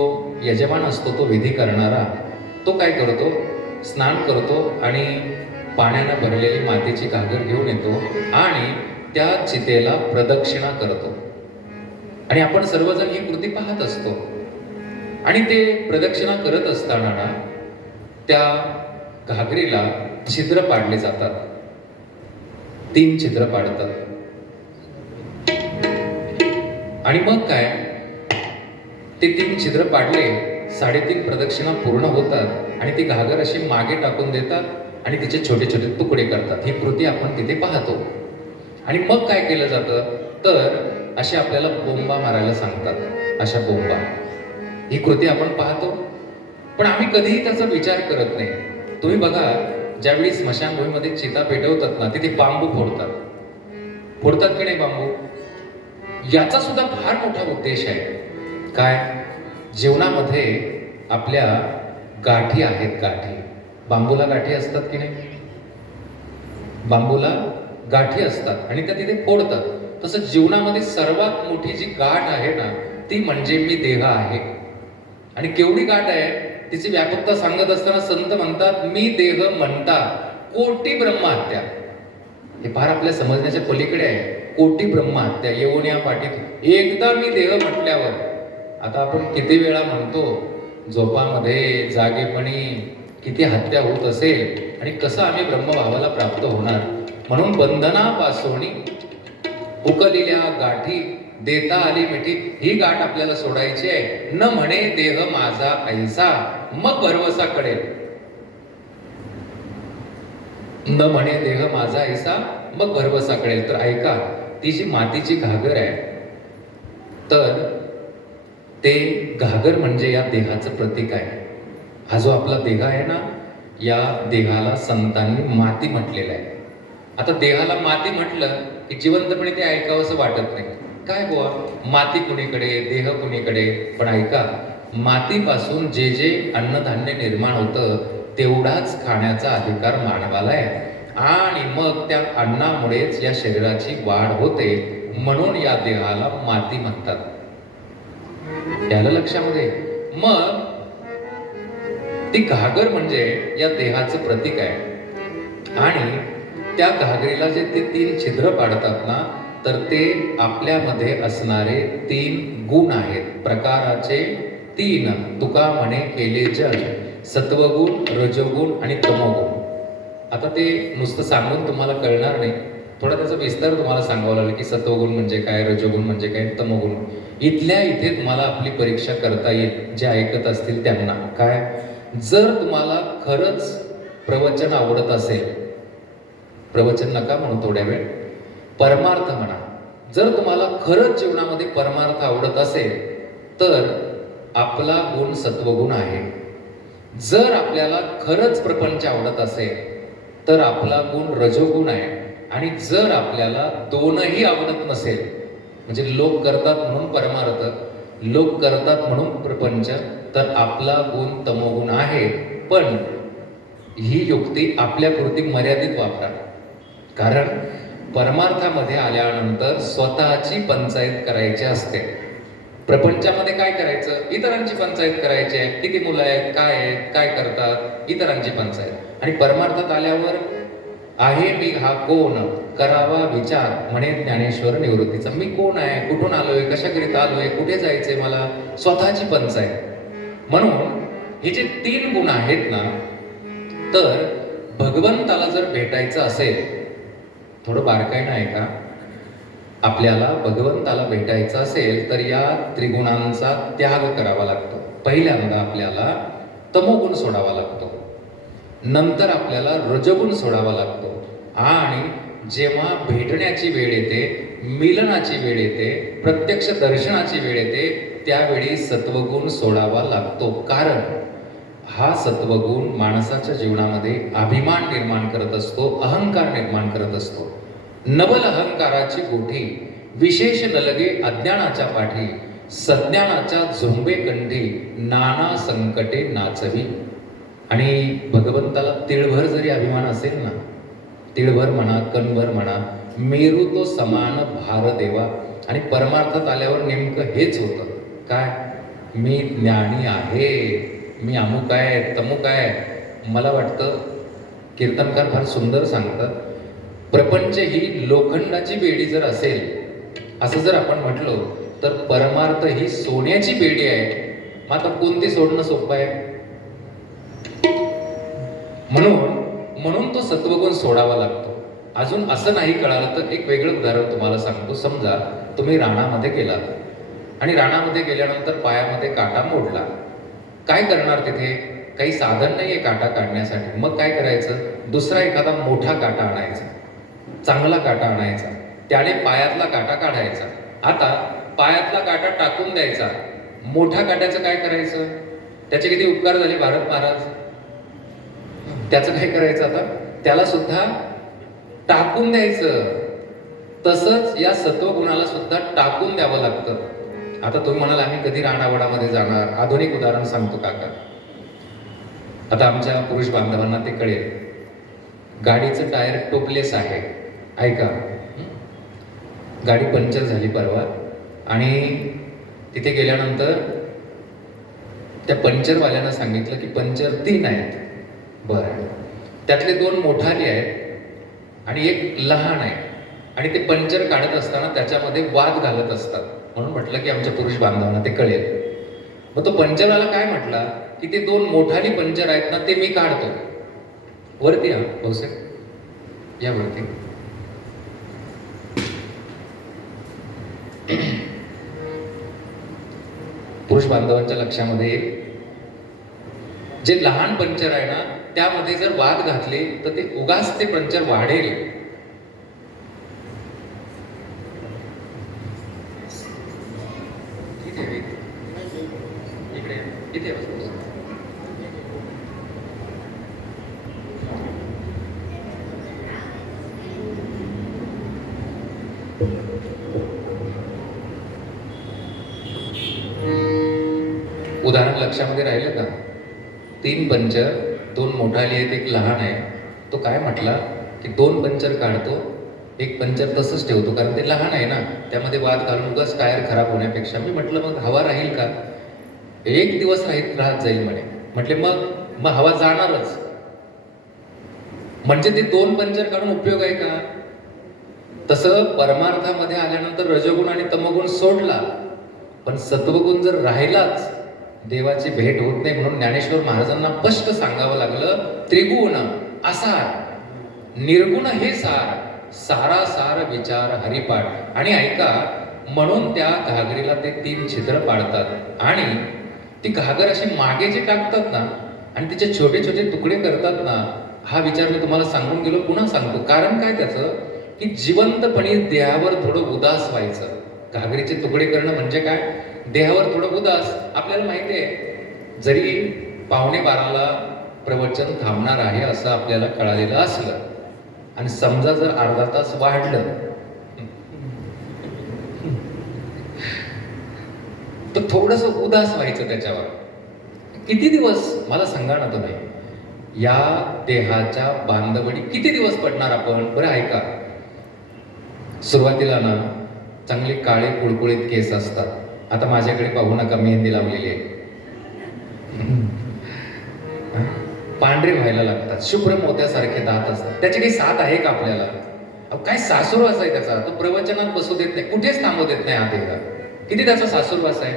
यजमान असतो, तो विधी करणारा, तो काय करतो, स्नान करतो आणि पाण्यानं भरलेली मातीची घागर घेऊन येतो आणि त्या चितेला प्रदक्षिणा करतो. आणि आपण सर्वजण ही कृती पाहत असतो. आणि ते प्रदक्षिणा करत असताना ना, त्या घागरीला छिद्र पाडले जातात. 3 छिद्र पाडतात. आणि मग काय, ते 3 छिद्र पाडले, 3.5 प्रदक्षिणा पूर्ण होतात आणि ती घागर अशी मागे टाकून देतात आणि तिचे छोटे छोटे तुकडे करतात. ही कृती आपण तिथे पाहतो. आणि मग काय केलं जातं, तर असे आपल्याला बोंबा मारायला सांगतात, अशा बोंबा. ही कृती आपण पाहतो, पण आम्ही कधीही त्याचा विचार करत नाही. तुम्ही बघा, ज्यावेळी स्मशानभूमीमध्ये चिता पेटवतात ना, तिथे बांबू फोडतात की नाही बांबू? याचा सुद्धा फार मोठा उद्देश आहे. काय, जीवनामध्ये आपल्या गाठी आहेत, गाठी. बांबूला गाठी असतात की नाही? बांबूला गाठी असतात आणि त्या तिथे फोडतात. तसं जीवनामध्ये सर्वात मोठी जी गाठ आहे ना, ती म्हणजे मी देह आहे. आणि केवढी गाठ आहे, तिची व्यापकता सांगत असताना संत म्हणतात, मी देह म्हणता कोटी ब्रह्महत्या. हे फार आपल्या समजण्याच्या पलीकडे आहे. कोटी ब्रह्महत्या येऊन या पाठीत. एकदा मी देह म्हटल्यावर, आता आपण किती वेळा म्हणतो, झोपामध्ये, जागेपणी किती हत्या होत असेल आणि कसं आम्ही ब्रह्मभावाला प्राप्त होणार. म्हणून बंधनापासून उकलेल्या गाठी देता आली मिठी. ही गाठ आपल्याला सोडायची आहे. न म्हणे देह माझा ऐसा, मग भरवसा कळेल. न म्हणे देह माझा ऐसा, मग भरवसा कळेल. तर ऐका, ती जी मातीची घागर आहे, तर ते घागर म्हणजे या देहाचं प्रतीक आहे. हा जो आपला देह आहे ना, या देहाला संतांनी माती म्हटलेलं आहे. आता देहाला माती म्हटलं की जिवंतपणे ते ऐकावंसं वाटत नाही. काय बुवा, माती कुणीकडे, देह कुणीकडे. पण ऐका, मातीपासून जे जे अन्नधान्य निर्माण होतं, तेवढाच खाण्याचा अधिकार मानवाला आहे. आणि मग त्या अन्नामुळेच या शरीराची वाढ होते. म्हणून या देहाला माती म्हणतात. त्याला लक्षामध्ये. मग ती घागर म्हणजे या देहाचं प्रतीक आहे. आणि त्या घागरीला जे ते 3 छिद्र पाडतात ना, तर ते आपल्यामध्ये असणारे 3 गुण आहेत. प्रकाराचे 3 तुका म्हणे केले जग, सत्वगुण, रजोगुण आणि तमोगुण. आता ते नुसतं सांगून तुम्हाला कळणार नाही. थोडा त्याचा विस्तार तुम्हाला सांगावं लागेल की सत्वगुण म्हणजे काय, रजोगुण म्हणजे काय, तमोगुण. इथल्या इथे तुम्हाला आपली परीक्षा करता येईल, जे ऐकत असतील त्यांना. काय, जर तुम्हाला खरंच प्रवचन आवडत असेल, प्रवचन नका म्हणू थोड्या वेळ, परमार्थ म्हणा. जर तुम्हाला खरंच जीवनामध्ये परमार्थ आवडत असेल, तर आपला गुण सत्वगुण आहे. जर आपल्याला खरंच प्रपंच आवडत असेल, तर आपला गुण रजोगुण आहे. आणि जर आपल्याला दोनही आवडत नसेल, म्हणजे लोक करतात म्हणून परमार्थ, लोक करतात म्हणून प्रपंच, तर आपला गुण तमोगुण आहे. पण ही युक्ती आपल्या पुरती मर्यादित वापरा. कारण परमार्थामध्ये आल्यानंतर स्वतःची पंचायत करायची असते. प्रपंचामध्ये काय करायचं, इतरांची पंचायत करायची आहे. किती मुलं आहेत, काय आहेत, काय करतात, इतरांची पंचायत. आणि परमार्थात आल्यावर आहे मी हा कोण, करावा विचार, म्हणे ज्ञानेश्वर निवृत्तीचा. मी कोण आहे, कुठून आलोय, कशाकरिता आलोय, कुठे जायचंय मला, स्वतःची पंचायत. म्हणून हे जे 3 गुण आहेत ना, तर भगवंताला जर भेटायचं असेल, थोडं बारकाईनं ऐका, आपल्याला भगवंताला भेटायचं असेल तर या त्रिगुणांचा त्याग करावा लागतो. पहिल्यांदा आपल्याला तमोगुण सोडावा लागतो, नंतर आपल्याला रजगुण सोडावा लागतो, आणि जेव्हा भेटण्याची वेळ येते, मिलनाची वेळ येते, प्रत्यक्ष दर्शनाची वेळ येते, त्यावेळी सत्वगुण सोडावा लागतो. कारण हा सत्वगुण माणसाच्या जीवनामध्ये अभिमान निर्माण करत असतो, अहंकार निर्माण करत असतो. नवल अहंकाराची गोठी, विशेष नलगे अज्ञानाच्या पाठी, सज्ञानाच्या झोंबे कंठी, नाना संकटे नाचवी. आणि भगवंताला तिळभर जरी अभिमान असेल ना, तिळभर म्हणा, कणभर म्हणा, मेरू तो समान भार देवा. आणि परमार्थात आल्यावर नेमकं हेच होतं, काय? मी ज्ञानी आहे, मी अमुक आहे, तमुक आहे. मला वाटतं कीर्तनकार फार सुंदर सांगतात, प्रपंच ही लोखंडाची बेडी जर असेल असं जर आपण म्हटलो तर परमार्थ ही सोन्याची बेडी आहे. मग आता कोणती सोडणं सोपं आहे? म्हणून तो सत्वगुण सोडावा लागतो. अजून असं नाही कळालं तर एक वेगळं उदाहरण तुम्हाला सांगतो. समजा तुम्ही रानामध्ये गेलात आणि रानामध्ये गेल्यानंतर पायामध्ये काटा मोडला. काय करणार तिथे? काही साधन नाही आहे काटा काढण्यासाठी. मग काय करायचं? दुसरा एखादा मोठा काटा आणायचा, चांगला काटा आणायचा, त्याने पायातला काटा काढायचा. आता पायातला काटा टाकून द्यायचा. मोठ्या काट्याचं काय करायचं? त्याचे किती उपकार झाले भारत महाराज. त्याचं काय करायचं? आता त्याला सुद्धा टाकून द्यायचं. तसंच या सत्वगुणाला सुद्धा टाकून द्यावं लागतं. आता तुम्ही म्हणाल आम्ही कधी राणावडामध्ये जाणार? आधुनिक उदाहरण सांगतो काका. आता आमच्या पुरुष बांधवांना ते कळेल. गाडीचं टायर टोपलेस आहे, ऐका. गाडी पंक्चर झाली परवा, आणि तिथे गेल्यानंतर त्या पंक्चरवाल्यानं सांगितलं की पंक्चर 3 आहेत. बरं, त्यातले 2 मोठाले आहेत आणि एक लहान आहे, आणि ते पंक्चर काढत असताना त्याच्यामध्ये वाद घालत असतात. म्हणून म्हटलं की आमच्या पुरुष बांधवांना ते कळेल. मग तो पंक्चरवाला काय म्हटला की ते 2 मोठाली पंक्चर आहेत ना, ते मी काढतो. वरती या भाऊसाहेब, या वरती. पुरुष बांधवांच्या लक्षामध्ये येईल, जे लहान पंक्चर आहे ना त्यामध्ये जर वाद घातले तर ते उगाच ते पंक्चर वाढेल. इथे उदाहरण लक्षामध्ये राहिलं का? 3 पंक्चर, 2 मोठाले आहेत, एक लहान आहे. तो काय म्हटला की 2 पंक्चर काढतो, एक पंक्चर तसंच ठेवतो, कारण ते लहान आहे ना, त्यामध्ये वाद घालून उगाच टायर खराब होण्यापेक्षा. मी म्हटलं मग हवा राहील का? 1 दिवस राहत जाईल म्हणे. म्हटले मग हवा जाणारच. म्हणजे ते 2 पंक्चर काढून उपयोग आहे का? तसं परमार्थामध्ये आल्यानंतर रजोगुण आणि तमोगुण सोडला, पण सत्वगुण जर राहिलाच देवाची भेट होत नाही. म्हणून ज्ञानेश्वर महाराजांना स्पष्ट सांगावं लागलं, त्रिगुण असार, निर्गुण हे सार, सारासार विचार हरिपाठ. आणि ऐका, म्हणून त्या घागरीला ते 3 छिद्र पाडतात, आणि ती घागर अशी मागे जे टाकतात ना, आणि तिचे छोटे छोटे तुकडे करतात ना, हा विचार मी तुम्हाला सांगून गेलो, पुन्हा सांगतो. कारण काय त्याचं? की जिवंतपणे देहावर थोडं उदास व्हायचं. घागरीचे तुकडे करणं म्हणजे काय? देहावर थोडं उदास. आपल्याला माहिती आहे, जरी 11:15ला प्रवचन थांबणार आहे असं आपल्याला कळालेलं असलं, आणि समजा जर अर्धा तास वाढलं तर थोडस उदास व्हायचं त्याच्यावर. किती दिवस मला सांगा ना तुम्ही, या देहाच्या बांधवडी किती दिवस पडणार आपण? बरं ऐका, सुरुवातीला ना चांगले काळे कुळकुळीत केस असतात. आता माझ्याकडे पाहू नका, मेहंदी लावलेली आहे. पांढरे व्हायला लागतात, शुभ्र मोत्यासारखे दात असतात. त्याची काही साथ आहे का आपल्याला? काय सासुरवास आहे त्याचा. तो प्रवचनात बसू देत नाही, कुठेच थांबू देत नाही. हा देह किती त्याचा सासुरवास आहे.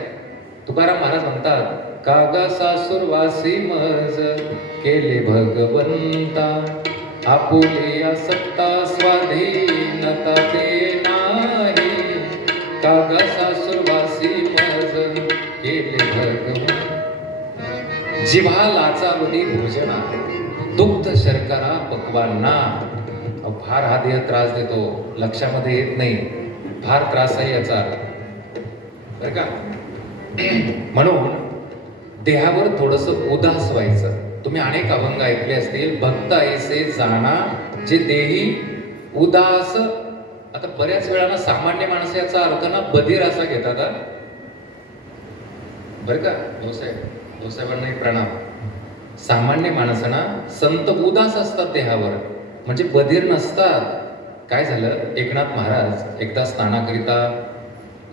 तुकाराम महाराज म्हणतात, कागा सासुरवासी मज केले भगवंता, आपुलिया सत्ता स्वाधीनता ते नाही, कागा सासुरवासी मज केले भगवंता. जिव्हा लाचावली भोजना, दुग्ध शर्करा पक्वांना. फार हा देह त्रास देतो, लक्षामध्ये येत नाही, फार त्रास आहे याचा, बरं का. म्हणून देहावर थोडस उदास व्हायचं. तुम्ही अनेक अभंग ऐकले असतील, भक्त ऐसे जाणा जे देही उदास. आता बऱ्याच वेळा ना सामान्य माणसं याचा अर्थ ना बधीर असा घेतात हा. बरं का भाऊसाहेबांना प्रणाम. सामान्य माणसांना संत उदास असतात देहावर, म्हणजे बधीर नसतात. काय झालं, एकनाथ महाराज एकदा स्नानाकरिता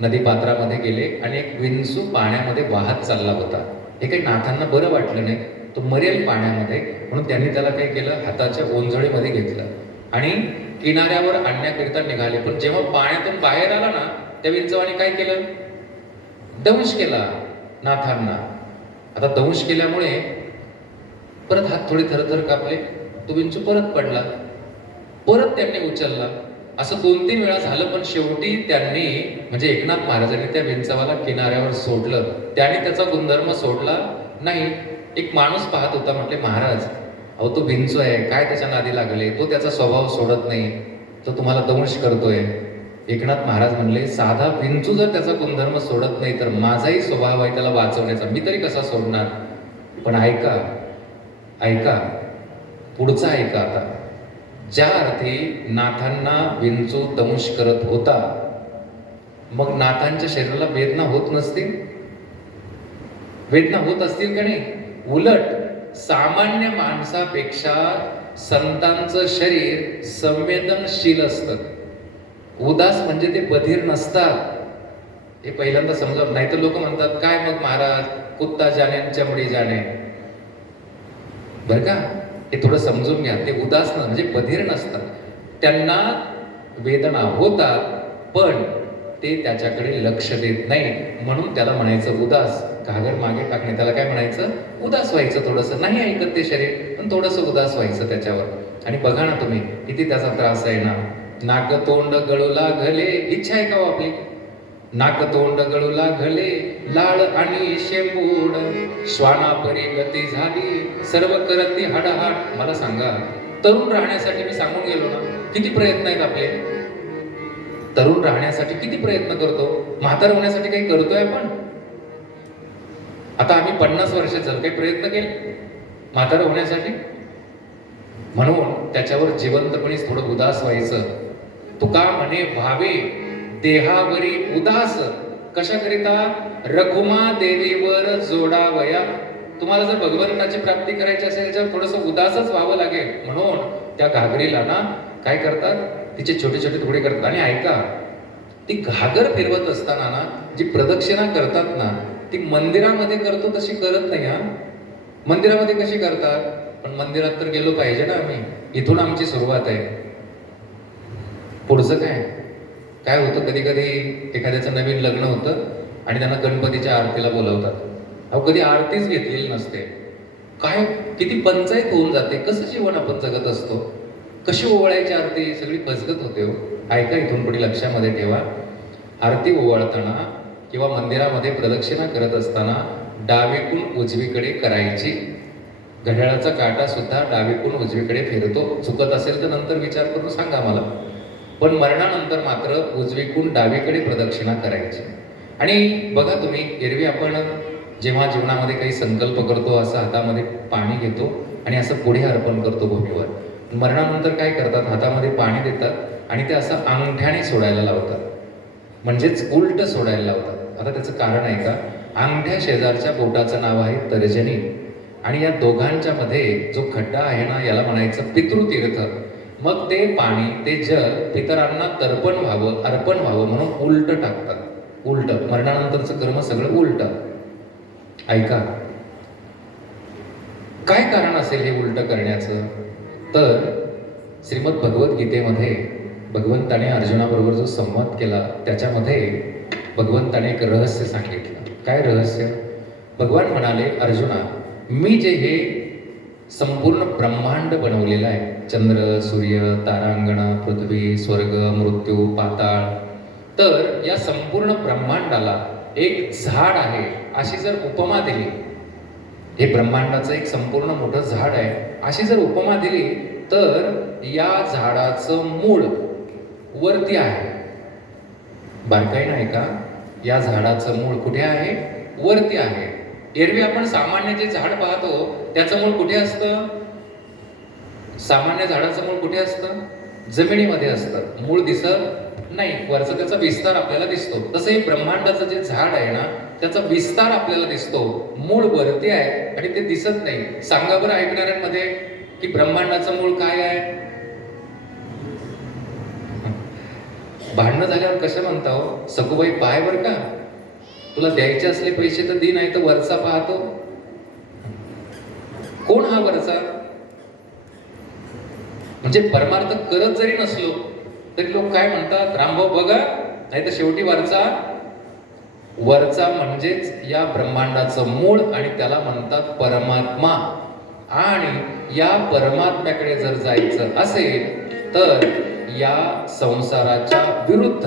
नदी पात्रामध्ये गेले आणि एक विंचू पाण्यामध्ये वाहत चालला होता. हे काही नाथांना बरं वाटलं नाही, तो मरेल पाण्यामध्ये, म्हणून त्यांनी त्याला काय केलं, हाताच्या ओंजळीमध्ये घेतलं आणि किनाऱ्यावर आणण्याकरिता निघाले. पण जेव्हा पाण्यातून बाहेर आला ना, त्या विंचवाने काय केलं, दंश केला नाथांना. आता दंश केल्यामुळे परत हात थोडे थरथर कापले, तो विंचू परत पडला, परत त्यांनी उचलला. असं 2-3 वेळा झालं, पण शेवटी त्यांनी म्हणजे एकनाथ महाराजांनी त्या विंचवाला किनाऱ्यावर सोडलं. त्याने त्याचा गुणधर्म सोडला नाही. एक माणूस पाहत होता, म्हटले महाराज अहो तो विंचू आहे, काय त्याच्या नादी लागले, तो त्याचा स्वभाव सोडत नाही, तो तुम्हाला दंश करतोय. एकनाथ महाराज म्हणले, साधा विंचू जर त्याचा गुणधर्म सोडत नाही तर माझाही स्वभाव आहे त्याला वाचवण्याचा, मी तरी कसा सोडणार. पण ऐका पुढचा ऐका आता. ज्या अर्थी नाथांना विंचू दंश करत होता, मग नाथांच्या शरीराला वेदना होत नसतील, वेदना होत असतील का नाही. उलट सामान्य माणसापेक्षा संतांचं शरीर संवेदनशील असतं. उदास म्हणजे ते बधीर नसतात. हे पहिल्यांदा समजा, नाही तर लोक म्हणतात काय मग महाराज, कुत्ता जाणे चमडी जाणे. बरं का, हे थोडं समजून घ्या. ते उदास म्हणजे बधीर नसतात, त्यांना वेदना होतात पण ते त्याच्याकडे लक्ष देत नाही, म्हणून त्याला म्हणायचं उदास. घागर मागे टाकणे त्याला काय म्हणायचं, उदास व्हायचं. थोडंसं नाही ऐकत ते शरीर, पण थोडंसं उदास व्हायचं त्याच्यावर. आणि बघा ना तुम्ही किती त्याचा त्रास आहे ना. नाक तोंड गळू लागले, इच्छा आहे का हो आपली, नाक तोंड गळू लागले, लाळ आणि शेंबूड, श्वानापरी गती झाली, सर्व करती हाडाहाट. मला सांगा, तरुण राहण्यासाठी मी सांगून गेलो ना, किती प्रयत्न आहेत आपले. तरुण राहण्यासाठी किती प्रयत्न करतो, म्हातार होण्यासाठी काही करतोय आपण. आता आम्ही 50 वर्ष झालं काही प्रयत्न केले म्हातार होण्यासाठी. म्हणून त्याच्यावर जिवंतपणे थोडं उदास व्हायचं. तुका म्हणे भावे देहावरी उदास, कशाकरिता, रघुमा देवीवर जोडावया. तुम्हाला जर भगवंताची प्राप्ती करायची असेल त्याच्यावर थोडंसं उदासच व्हावं लागेल. म्हणून त्या घागरीला ना काय करतात, तिचे छोटे छोटे तुकडे करतात. आणि ऐका, ती घागर फिरवत असताना ना जी प्रदक्षिणा करतात ना, ती मंदिरामध्ये करतो तशी करत नाही. हा, मंदिरामध्ये कशी करतात, पण मंदिरात तर गेलो पाहिजे ना आम्ही, इथून आमची सुरुवात आहे. पुढचं काय होतं, कधी कधी एखाद्याचं नवीन लग्न होतं आणि त्यांना गणपतीच्या आरतीला बोलवतात. अहो कधी आरतीच घेतलेली नसते, काय किती पंचायत होऊन जाते. कसं जीवन आपण जगत असतो, कशी ओवाळायची आरती, सगळी फसगत होते हो. ऐका, इथून पुढे लक्षामध्ये ठेवा, आरती ओवाळताना किंवा मंदिरामध्ये प्रदक्षिणा करत असताना डावीकून उजवीकडे करायची. घड्याळाचा काटा सुद्धा डावीकून उजवीकडे फिरतो. चुकत असेल तर नंतर विचार करून सांगा मला. पण मरणानंतर मात्र उजवीकून डावीकडे प्रदक्षिणा करायची. आणि बघा तुम्ही, एरवी आपण जेव्हा जीवनामध्ये काही संकल्प करतो, असं हातामध्ये पाणी घेतो आणि असं पुढे अर्पण करतो भूमीवर. मरणानंतर काय करतात, हातामध्ये पाणी देतात आणि ते असं अंगठ्याने सोडायला लावतात, म्हणजेच उलट सोडायला लावतात. आता त्याचं कारण आहे का, अंगठ्या शेजारच्या बोटाचं नाव आहे तर्जनी, आणि या दोघांच्या मध्ये जो खड्डा आहे ना, याला म्हणायचं पितृतीर्थ. मग ते पाणी, ते जल पितरांना तर्पण व्हावं, अर्पण व्हावं म्हणून उलट टाकतात. उलट, मरणानंतरचं कर्म सगळं उलट. ऐका, काय कारण असेल हे उलट करण्याचं, तर श्रीमद भगवद्गीतेमध्ये भगवंताने अर्जुनाबरोबर जो संवाद केला त्याच्यामध्ये भगवंताने एक रहस्य सांगितलं. काय रहस्य? भगवान म्हणाले, अर्जुना, मी जे हे संपूर्ण ब्रह्मांड बनवलेलं आहे, चंद्र, सूर्य, तारांगण, पृथ्वी, स्वर्ग, मृत्यू, पाताळ, तर या संपूर्ण ब्रह्मांडाला एक झाड आहे अशी जर उपमा दिली, हे ब्रह्मांडाचं एक संपूर्ण मोठं झाड आहे अशी जर उपमा दिली, तर या झाडाचं मूळ वरती आहे. बारकाई नाही का? या झाडाचं मूळ कुठे आहे? वरती आहे. एरवी आपण सामान्य जे झाड पाहतो त्याचं मूळ कुठे असतं? सामान्य झाडाचं मूळ कुठे असतं? जमिनीमध्ये असतं. मूळ दिसत नाही, वरचा त्याचा विस्तार आपल्याला दिसतो. तसं हे ब्रह्मांडाचं जे झाड आहे ना, त्याचा विस्तार आपल्याला दिसतो, मूळ वरती आहे आणि ते दिसत नाही. सांगा बरं ऐकणाऱ्यांमध्ये की ब्रह्मांडाचं मूळ काय आहे? भांडणं झाल्यावर कसं म्हणता हो, सखूबाई पाय बर का, तुला द्यायचे असले पैसे तर दे, नाही तर वरचा पाहतो. कोण हा वरचा? म्हणजे परमार्थ करत जरी नसलो तरी लोक काय म्हणतात, रामभाऊ बघा, नाही तर शेवटी वरचा. वरचा म्हणजेच या ब्रह्मांडाचं मूळ आणि त्याला म्हणतात परमात्मा. आणि या परमात्म्याकडे जर जायचं असेल तर या संसाराच्या विरुद्ध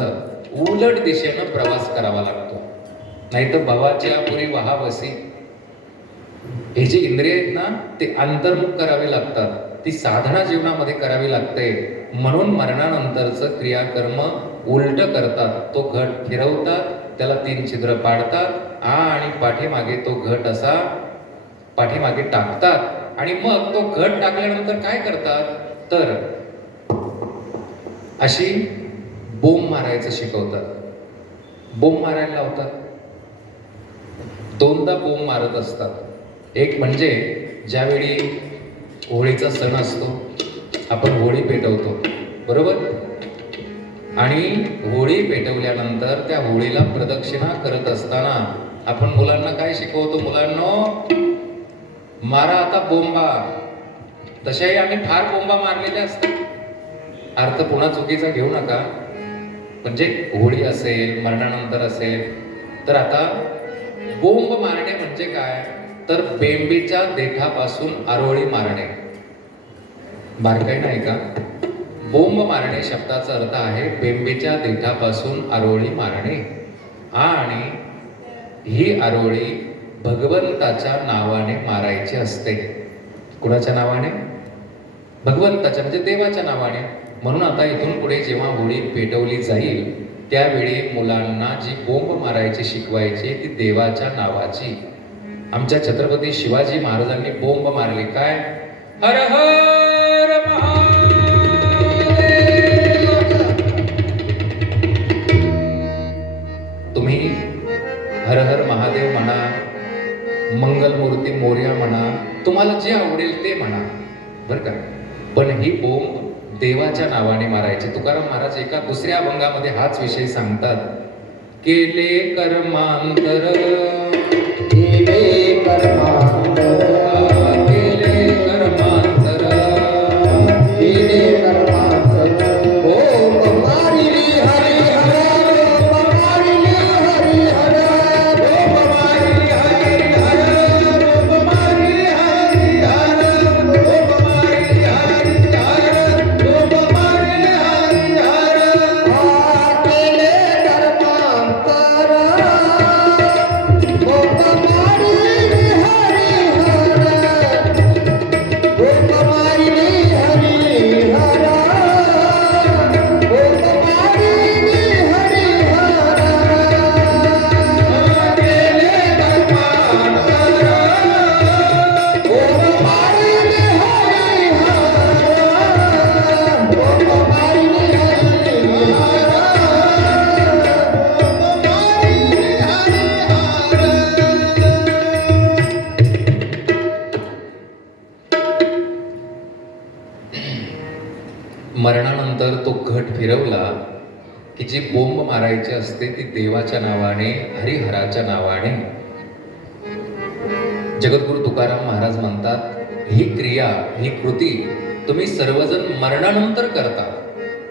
उलट दिशेनं प्रवास करावा लागतो. नाही तर भवाच्या पुरी वहावसी, हे जे इंद्रिय आहेत ना ते अंतर्मुख करावे लागतात. ती साधना जीवनामध्ये करावी लागते. म्हणून मरणानंतरचं क्रियाकर्म उलट करतात. तो घट फिरवतात, त्याला 3 छिद्र पाडतात आणि पाठीमागे तो घट असा पाठीमागे टाकतात. आणि मग तो घट टाकल्यानंतर काय करतात, तर अशी बोंब मारायचं शिकवतात. बोंब मारायला लावतात. 2दा बोंब मारत असतात. एक म्हणजे ज्यावेळी होळीचा सण असतो, आपण होळी पेटवतो, बरोबर? आणि होळी पेटवल्यानंतर त्या होळीला प्रदक्षिणा करत असताना आपण मुलांना काय शिकवतो? मुलांनो, मारा आता बोंबा. तशाही आम्ही फार बोंबा मारलेल्या असतात. अर्थ पुन्हा चुकीचा घेऊ नका. म्हणजे होळी असेल, मरणानंतर असेल, तर आता बोंब मारणे म्हणजे काय, तर बेंबीच्या देठापासून आरोळी मारणे. बारकाई नाही का? बोंब मारणे शब्दाचा अर्थ आहे बेंबीच्या देठापासून आरोळी मारणे. आणि ही आरोळी भगवंताच्या नावाने मारायची असते. कुणाच्या नावाने? भगवंताच्या, म्हणजे देवाच्या नावाने. म्हणून आता इथून पुढे जेव्हा होळी पेटवली जाईल त्यावेळी मुलांना जी बोंब मारायची शिकवायची ती देवाच्या नावाची. आमच्या छत्रपती शिवाजी महाराजांनी बोंब मारली काय? हर हर महादेव. तुम्ही हर हर महादेव म्हणा, मंगलमूर्ती मोरया म्हणा, तुम्हाला जे आवडेल ते म्हणा, बरं का? पण ही बोंब देवाच्या नावाने मारायची. तुकाराम महाराज एका दुसऱ्या अभंगामध्ये हाच विषय सांगतात. केले कर्मांतर, केले कर्मांतर, केले कर्मांतर, केले कर्मांतर. ओम मारिली हरी हर, ओम मारिली हरी हर, ओम मारिली हरी हर, ओम मारिली हरी हर, ओम मारिली हरी हर, ओम मारिली हरी हर. केले कर्मांतर, ओम मारिली हरी हर, ओम मारिली हरी हर, ओम मारिली हरी हर. केले कर्मांतर, ओम मारिली हरी हर, ओम मारिली हरी मरणानंतर तो घट फिरवला की जी बोंब मारायची असते ती देवाच्या नावाने, हरिहराच्या नावाने. जगद्गुरु तुकाराम महाराज म्हणतात, ही क्रिया, ही कृती तुम्ही सर्वजण मरणानंतर करता,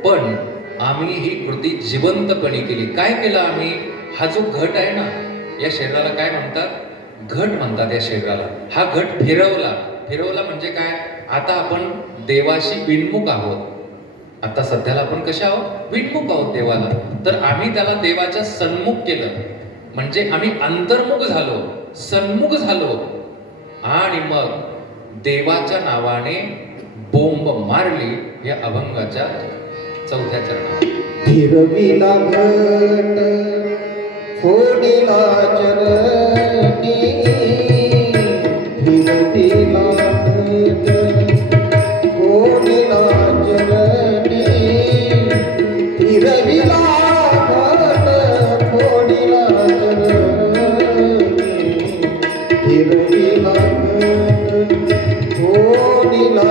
पण आम्ही ही कृती जिवंतपणे केली. काय केलं आम्ही? हा जो घट आहे ना, या शरीराला काय म्हणतात? घट म्हणतात या शरीराला. हा घट फिरवला म्हणजे काय? आता आपण देवाशी विन्मुख आहोत. आता सध्याला आपण कशा आहोत? विन्मुख आहोत देवाला. तर आम्ही त्याला देवाच्या सन्मुख केलं, म्हणजे आम्ही अंतर्मुख झालो, सन्मुख झालो, आणि मग देवाच्या नावाने बोंब मारली या अभंगाच्या 4थ्या चरणात. फिरविला घट फोडिला चरणी, फिरविला घट फोडिला चरणी, फिरविला घट फोडिला चरणी, फिरविला घट फोडिला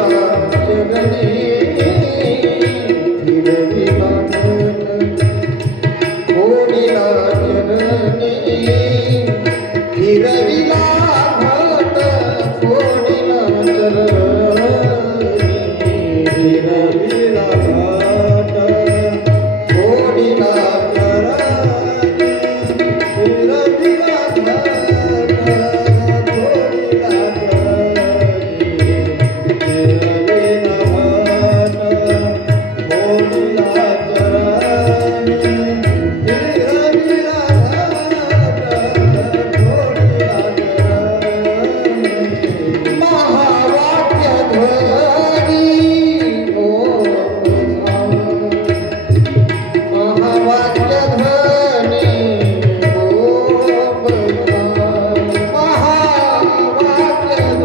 चरणी, फिरविला घट फोडिला चरणी, फिरविला घट फोडिला चरणी, फिरविला घट फोडिला चरणी, फिरविला घट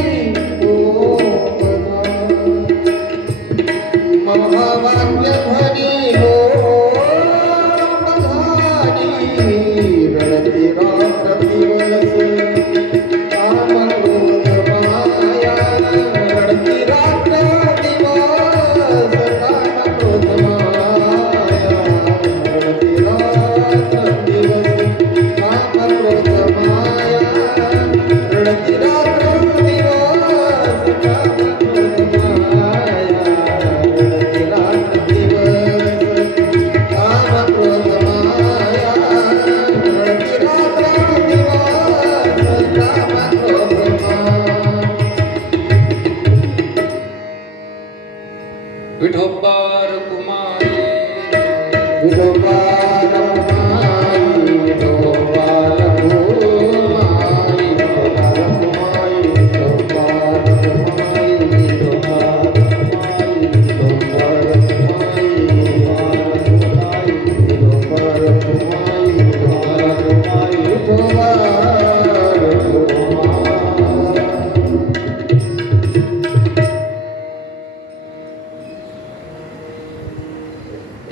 फोडिला विठोबार कुमारी.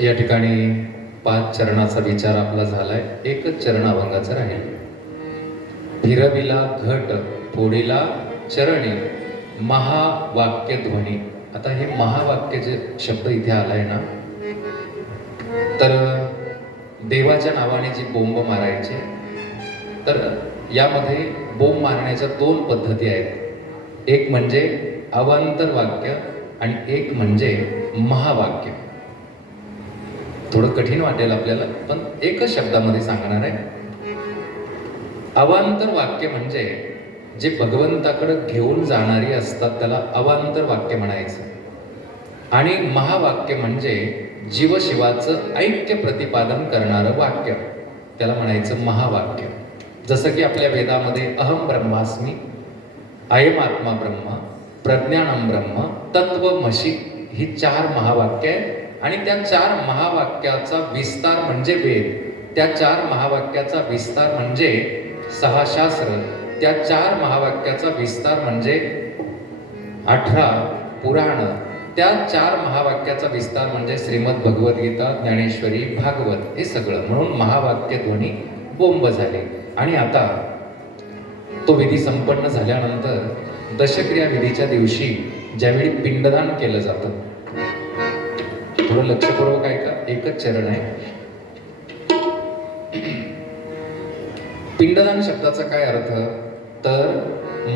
या ठिकाणी 5 चरणाचा विचार आपला झालाय. एकच चरण अभंगाचं राहील. फिरविला घट फोडिला चरणी, महावाक्य ध्वनी. आता हे महावाक्य जे शब्द इथे आलाय ना, तर देवाच्या नावाने जी बोंब मारायचे, तर यामध्ये बोंब मारण्याच्या 2 पद्धती आहेत. एक म्हणजे अवांतर वाक्य आणि एक म्हणजे महावाक्य. थोडं कठीण वाटेल आपल्याला, पण एकच शब्दामध्ये सांगणार आहे. अवांतर वाक्य म्हणजे जे भगवंताकडे घेऊन जाणारी असतात त्याला अवांतर वाक्य म्हणायचं. आणि महावाक्य म्हणजे जीवशिवाचं ऐक्य प्रतिपादन करणारं वाक्य, त्याला म्हणायचं महावाक्य. जसं की आपल्या वेदामध्ये अहम ब्रह्मास्मी, अयम आत्मा ब्रह्म, प्रज्ञानम ब्रह्म, तत्वमशी ही 4 महावाक्य आहेत. आणि त्या 4 महावाक्याचा विस्तार म्हणजे वेद, त्या 4 महावाक्याचा विस्तार म्हणजे 6 शास्त्र, त्या 4 महावाक्याचा विस्तार म्हणजे 18 पुराण, त्या 4 महावाक्याचा विस्तार म्हणजे श्रीमद भगवद्गीता, ज्ञानेश्वरी, भागवत, हे सगळं. म्हणून महावाक्य ध्वनी बोंब झाले. आणि आता तो विधी संपन्न झाल्यानंतर दशक्रिया विधीच्या दिवशी ज्यावेळी पिंडदान केलं जातं, थोडं लक्षपूर्वक ऐका, एकच चरण आहे. पिंडदान शब्दाचा काय अर्थ? तर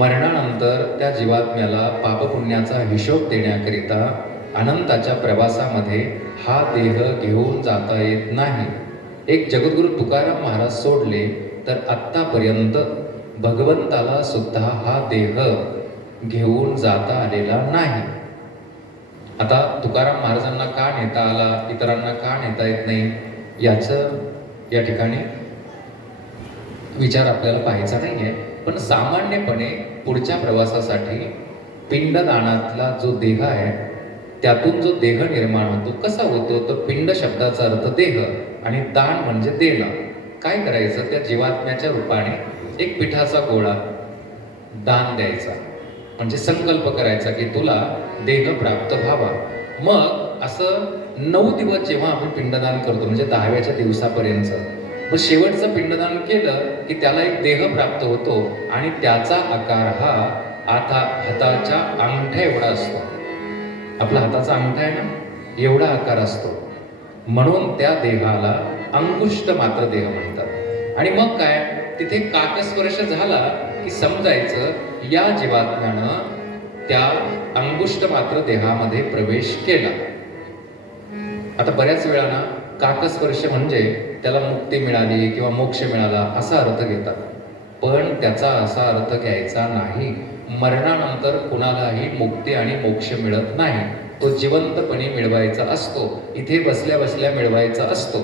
मरणानंतर त्या जीवात्म्याला पापपुण्याचा हिशोब देण्याकरिता अनंताच्या प्रवासामध्ये हा देह घेऊन जाता येत नाही. एक जगद्गुरु तुकाराम महाराज सोडले तर आत्तापर्यंत भगवंताला सुद्धा हा देह घेऊन जाता आलेला नाही. आता तुकाराम महाराजांना का नेता आला, इतरांना का नेता येत नाही, याचं या ठिकाणी विचार आपल्याला पाहायचा नाहीये. पण सामान्यपणे पुढच्या प्रवासासाठी पिंडदानातला जो देह आहे त्यातून जो देह निर्माण होतो, कसा होतो, तर पिंड शब्दाचा अर्थ देह आणि दान म्हणजे देणं. काय करायचं, त्या जीवात्म्याच्या रूपाने एक पिठाचा गोळा दान द्यायचा, म्हणजे संकल्प करायचा की तुला देह प्राप्त व्हावा. मग असं 9 दिवस जेव्हा आपण पिंडदान करतो, म्हणजे 10व्या दिवसापर्यंत, मग शेवटचं पिंडदान केलं की त्याला एक देह प्राप्त होतो आणि त्याचा आकार हा आता हाताच्या अंगठ्या एवढा असतो. आपला हाताचा अंगठा आहे ना, एवढा आकार असतो. म्हणून त्या देहाला अंगुष्ठ मात्र देह म्हणतात. आणि मग काय, तिथे काकस्पर्श झाला की समजायचं या जीवात्म्यानं त्या अंगुष्ठ मात्र देहामध्ये प्रवेश केला. आता बऱ्याच वेळा काकस्पर्श म्हणजे त्याला मुक्ती मिळाली किंवा मोक्ष मिळाला असा अर्थ घेतात. पण त्याचा असा अर्थ घ्यायचा नाही. मरणानंतर कुणालाही मुक्ती आणि मोक्ष मिळत नाही. तो जिवंतपणे मिळवायचा असतो, इथे बसल्या बसल्या मिळवायचा असतो.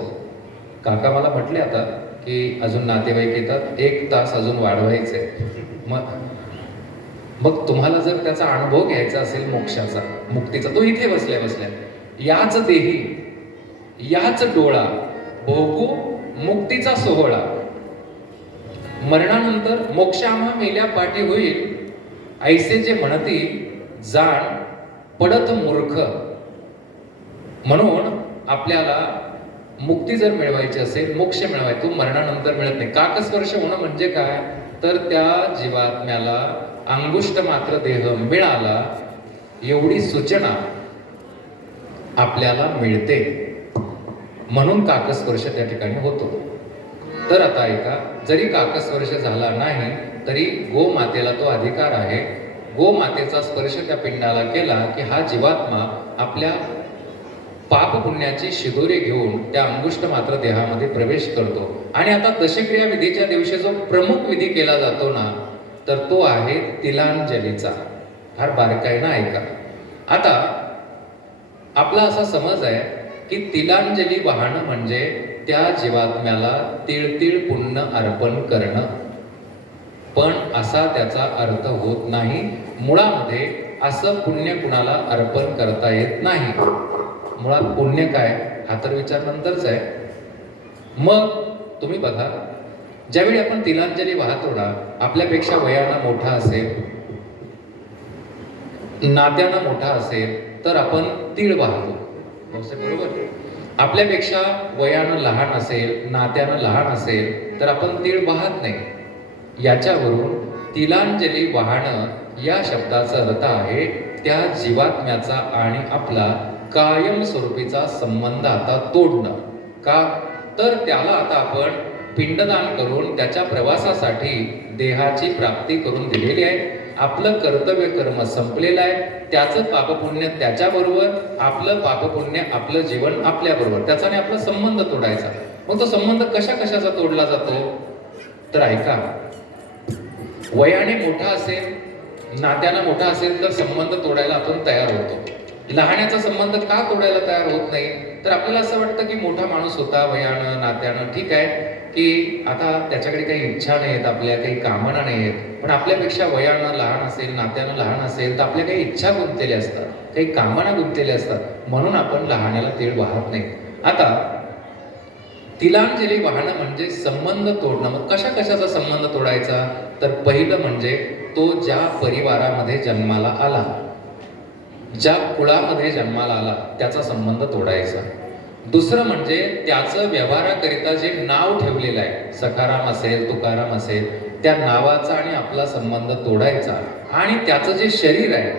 काका मला म्हटले आता की अजून नातेवाईक येतात, 1 तास अजून वाढवायचे. मग तुम्हाला जर त्याचा अनुभव घ्यायचा असेल मोक्षाचा, मुक्तीचा, तो इथे बसल्या बसल्या याच देही याच डोळा भोगू मुक्तीचा सोहळा. मरणानंतर मोक्ष आम्हा मेल्या पाठी होईल, ऐसे जे म्हणती जाण पडत मूर्ख. म्हणून आपल्याला मुक्ती जर मिळवायची असेल, मोक्ष मिळवायचा, तो मरणानंतर मिळत नाही. काकस्पर्श होणं म्हणजे काय, तर त्या जीवात्म्याला अंगुष्ठ मात्र देह मिळाला एवढी सूचना आपल्याला मिळते. म्हणून काकस्पर्श त्या ठिकाणी होतो. तर आता ऐका, जरी काकस्पर्श झाला नाही तरी गोमातेला तो अधिकार आहे. गोमातेचा स्पर्श त्या पिंडाला केला की हा जीवात्मा आपल्या पाप पुण्याची शिदोरी घेऊन त्या अंगुष्ठ मात्र देहामध्ये प्रवेश करतो. आणि आता दशक्रिया विधीच्या दिवशी जो प्रमुख विधी केला जातो ना, तर तो आहे तिलांजलीचा. फार बारकाईनं ऐका. आता आपला असा समज आहे की तिलांजली वाहणं म्हणजे त्या जीवात्म्याला तिळतिळ पुण्य अर्पण करणं. पण असा त्याचा अर्थ होत नाही. मुळामध्ये असं पुण्य कुणाला अर्पण करता येत नाही. मुळात पुण्य काय हा तर विचार नंतरच आहे. मग तुम्ही बघा, ज्यावेळी आपण तिलांजली वाहतो ना, आपल्यापेक्षा वयानं मोठा असेल, नात्यानं मोठा असेल तर आपण तीळ वाहतो, बरोबर. आपल्यापेक्षा वयानं लहान असेल, नात्यानं लहान असेल तर आपण तीळ वाहत नाही. याच्यावरून तिलांजली वाहणं या शब्दाचा अर्थ आहे त्या जीवात्म्याचा आणि आपला कायमस्वरूपीचा संबंध आता तोडणं. का, तर त्याला आता आपण पिंडदान करून त्याच्या प्रवासासाठी देहाची प्राप्ती करून दिलेली आहे. आपलं कर्तव्य कर्म संपलेलं आहे. त्याचं पापपुण्य त्याच्याबरोबर, आपलं पापपुण्य आपलं जीवन आपल्याबरोबर, त्याचाने आपला संबंध तोडायचा. मग तो संबंध कशा कशाचा तोडला जातो, तर ऐका. वयाने मोठा असेल, नात्यानं मोठा असेल तर संबंध तोडायला आपण तयार होतो. लहाण्याचा संबंध का तोडायला तयार होत नाही, तर आपल्याला असं वाटतं की मोठा माणूस होता वयानं नात्यानं, ठीक आहे की आता त्याच्याकडे काही इच्छा नाहीत, आपल्या काही कामना नाहीत. पण आपल्यापेक्षा वयानं लहान असेल, नात्यानं लहान असेल तर आपल्या काही इच्छा गुंतलेल्या असतात, काही कामना गुंतलेल्या असतात. म्हणून आपण लहाण्याला तीळ वाहत नाही. आता तिलांजली वाहणं म्हणजे संबंध तोडणं. मग कशा कशाचा संबंध तोडायचा, तर पहिलं म्हणजे तो ज्या परिवारामध्ये जन्माला आला, ज्या कुळामध्ये जन्माला आला त्याचा संबंध तोडायचा. दुसरं म्हणजे त्याचं व्यवहाराकरिता जे नाव ठेवलेलं आहे, सखाराम असेल, तुकाराम असेल, त्या नावाचा आणि आपला संबंध तोडायचा. आणि त्याचं जे शरीर आहे,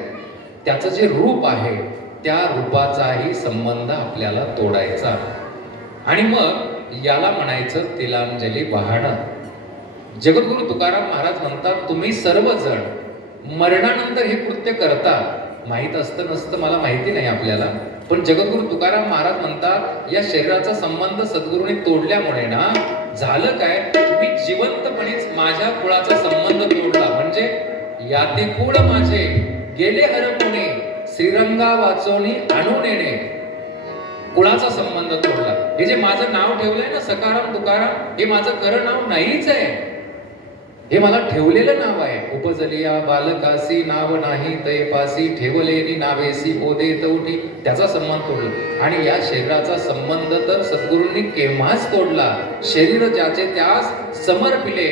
त्याचं जे रूप आहे, त्या रूपाचाही संबंध आपल्याला तोडायचा. आणि मग याला म्हणायचं तिलांजली वाहणं. जगद्गुरु तुकाराम महाराज म्हणतात, तुम्ही सर्वजण मरणानंतर हे कृत्य करता, माहीत असतं नसतं मला माहिती नाही आपल्याला, पण जगद्गुरु तुकाराम महाराज म्हणतात या शरीराचा संबंध सद्गुरूंनी तोडल्यामुळे ना झालं काय, मी जिवंतपणीच माझ्या कुळाचा संबंध तोडला. म्हणजे याते कुळ माझे गेले हरपुणे, श्रीरंगा वाचवणी आणून येणे. कुळाचा संबंध तोडला. हे जे माझं नाव ठेवलंय ना सकाराम तुकाराम, हे माझं खरं नाव नाहीच आहे, हे मला ठेवलेलं नाव आहे. उपजलिया बालकासी नाव नाही तै पासी, ठेवलेली नावेसी ओदे तवटी. त्याचा संबंध तोडला. आणि या शरीराचा संबंध तर सद्गुरूंनी केव्हाच तोडला. शरीर ज्याचे त्यास समर्पिले.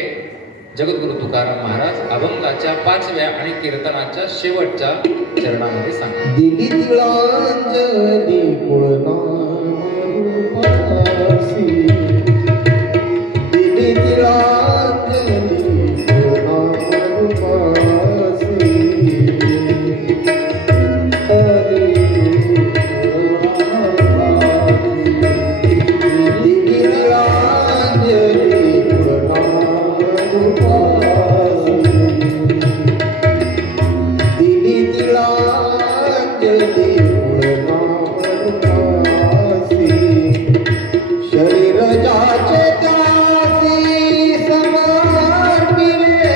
जगद्गुरु तुकाराम महाराज अभंगाच्या 5व्या आणि कीर्तनाच्या शेवटच्या चरणामध्ये सांगतात. दिली तिळांजली कुळनाम रूपासी, दिली तिळांजली कुळनाम रूपासी, दिली तिळांजली कुळनाम रूपासी, दिली तिळांजली कुळनाम रूपासी, शरीर जाचे त्यासी समर्पिले,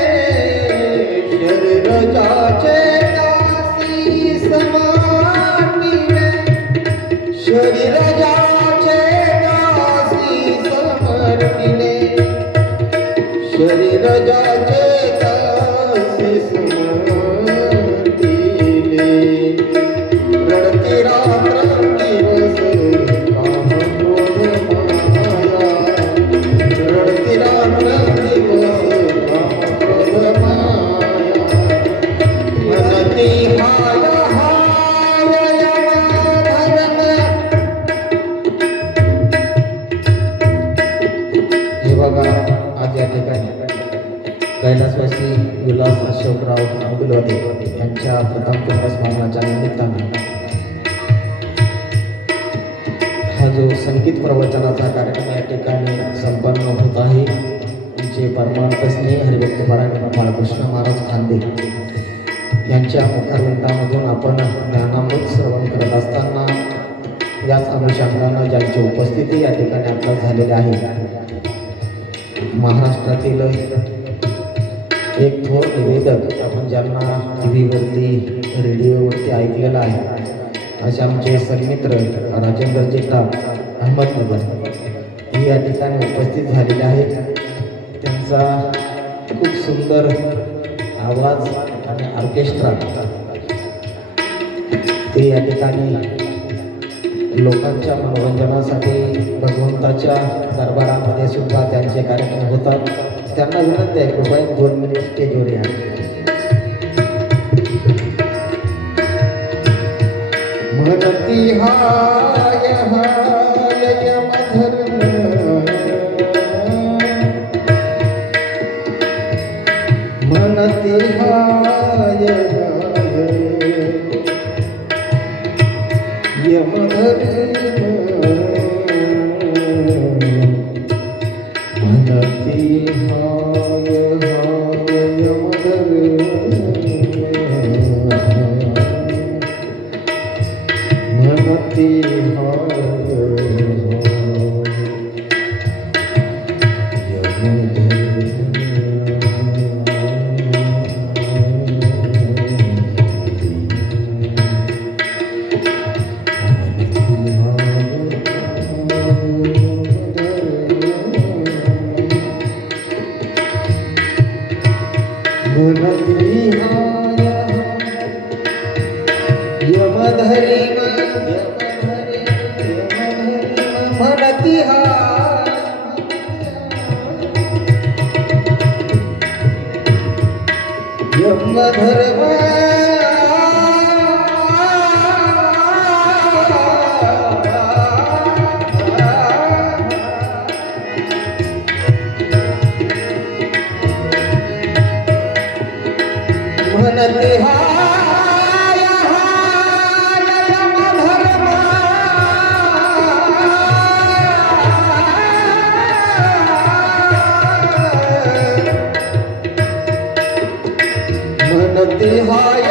शरीर जाचे त्यासी समर्पिले, शरीर जाचे त्यासी समर्पिले, शरीर जाचे त्यासी समर्पिले, रडती रात्रंदिवस काम क्रोध माया, रडती रात्रंदिवस काम क्रोध माया, मनती हाय हाय यमधर्म. हे बघा आज या ठिकाणी कैलासवासी विलास अशोकराव नागुलवादे यांच्या प्रथम पुण्यस्मरणाच्या निमित्ताने हा जो संगीत प्रवचनाचा कार्यक्रम या ठिकाणी संपन्न होत आहे. जे परमार्थ स्नेह हरिभक्तपरायण बाळकृष्ण महाराज खांदे यांच्या मुखारविंदामधून आपण ज्ञानामृत श्रवण करत असताना याच अनुषंगानं ज्यांची उपस्थिती या ठिकाणी आपल्या झालेली आहे. महाराष्ट्रातील एक थोर निवेदक आपण ज्यांना टी व्हीवरती रेडिओवरती ऐकलेलं आहे असे आमचे सन्मित्र राजेंद्र जगताप अहमदनगर हे या ठिकाणी उपस्थित झालेले आहेत. त्यांचा खूप सुंदर आवाज आणि ऑर्केस्ट्रा ते या ठिकाणी लोकांच्या मनोरंजनासाठी भगवंताच्या दरबारामध्ये सुद्धा त्यांचे कार्यक्रम होतात. त्यांना विनंती आहे कृपया 2 मिनिट स्टेजवर या. म्हणती हाय हाय यमधर्म, म्हणती हाय हाय यमधर्म, म्हणती हाय हाय यमधर्म, म्हणती हाय म्हणती हाय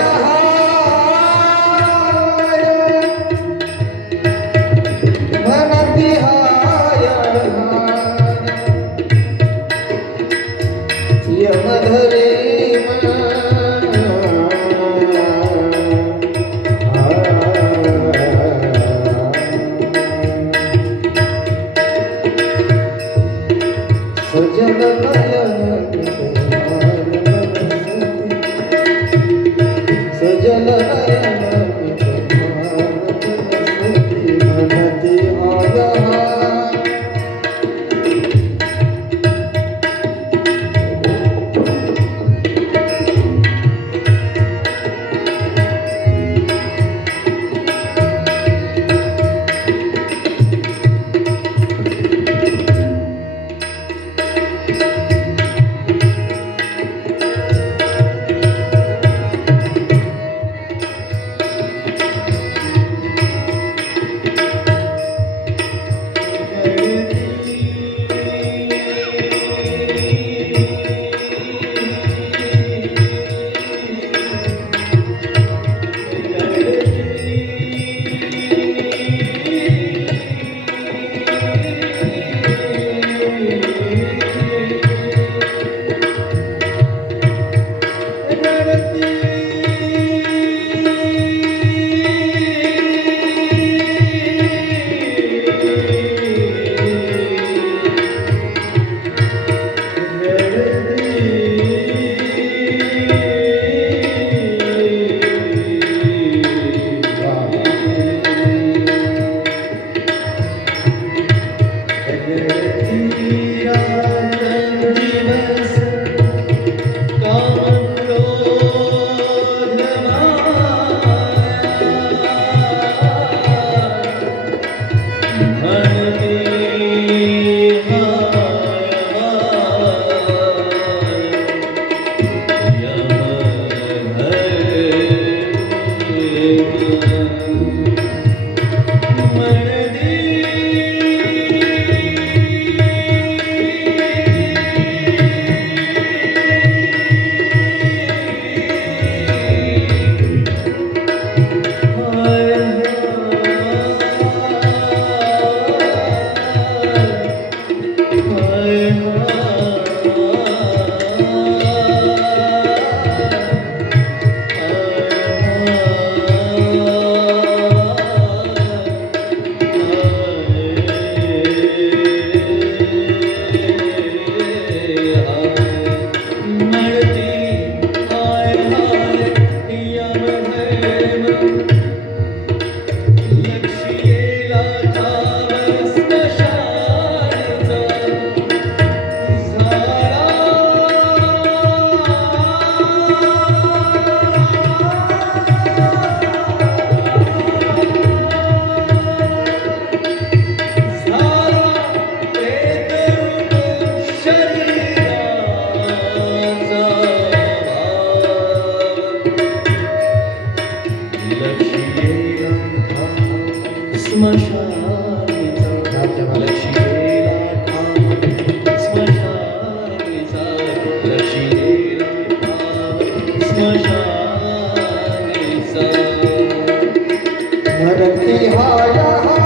मरती हाय हाय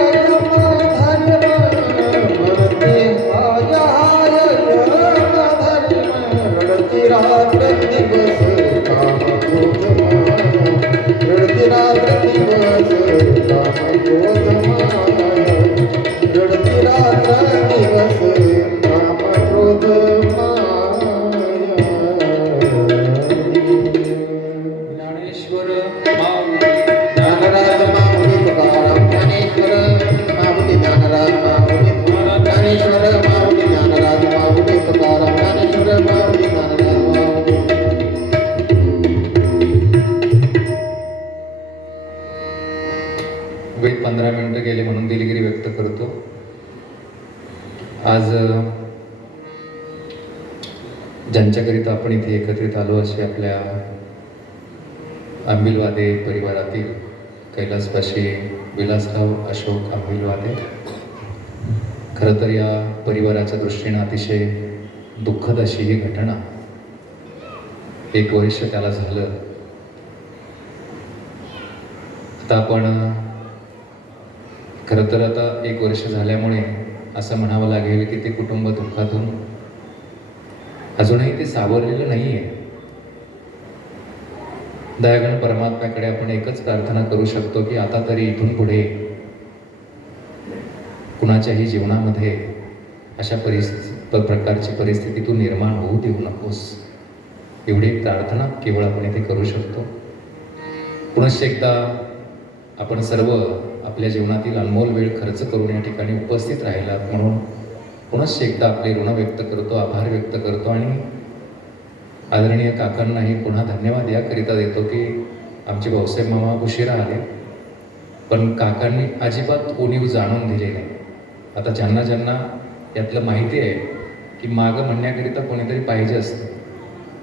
धर्म मरती हाय हाय धर्म रडती रात्र दिवस काम क्रोध माया रडती रात्र दिवस काम क्रोध माया रडती रात्र दिवस काम क्रोध माया ज्ञानेश्वर माऊली ज्ञानराज माऊली तुकाराम ज्ञानेश्वर माऊली ज्ञानराज माऊली ज्ञानेश्वर माऊली ज्ञानराज माऊली तुकाराम ज्ञानेश्वर माऊली ज्ञानराज माऊली वेळ 15 मिनिटं गेले म्हणून दिलगिरी व्यक्त करतो. आज ज्यांच्याकरिता आपण इथे एकत्रित आलो असे आपल्या आंबिलवादे परिवारातील कैलासवासी विलासराव अशोक आंबिलवादे. खरं तर या परिवाराच्या दृष्टीनं अतिशय दुःखद अशी ही घटना. 1 वर्ष त्याला झालं. आता आपण खरं तर आता 1 वर्ष झाल्यामुळे असं म्हणावं लागेल की ते कुटुंब दुःखातून अजूनही ते सावरलेलं नाही आहे. दयागण परमात्म्याकडे आपण एकच प्रार्थना करू शकतो की आता तरी इथून पुढे कुणाच्याही जीवनामध्ये अशा प्रकारची परिस्थिती तू निर्माण होऊ देऊ नकोस, एवढी प्रार्थना केवळ आपण इथे करू शकतो. पुनश्च एकदा आपण सर्व आपल्या जीवनातील अनमोल वेळ खर्च करून या ठिकाणी उपस्थित राहिलात म्हणून पुनश्च एकदा आपले ऋण व्यक्त करतो, आभार व्यक्त करतो आणि आदरणीय काकांनाही पुन्हा धन्यवाद याकरिता देतो की आमचे भाऊसाहेब मामा उशिरा आले, पण काकांनी अजिबात उणीव जाणून दिली नाही. आता ज्यांना ज्यांना यातलं माहिती आहे की मागं म्हणण्याकरिता कोणीतरी पाहिजे असतं.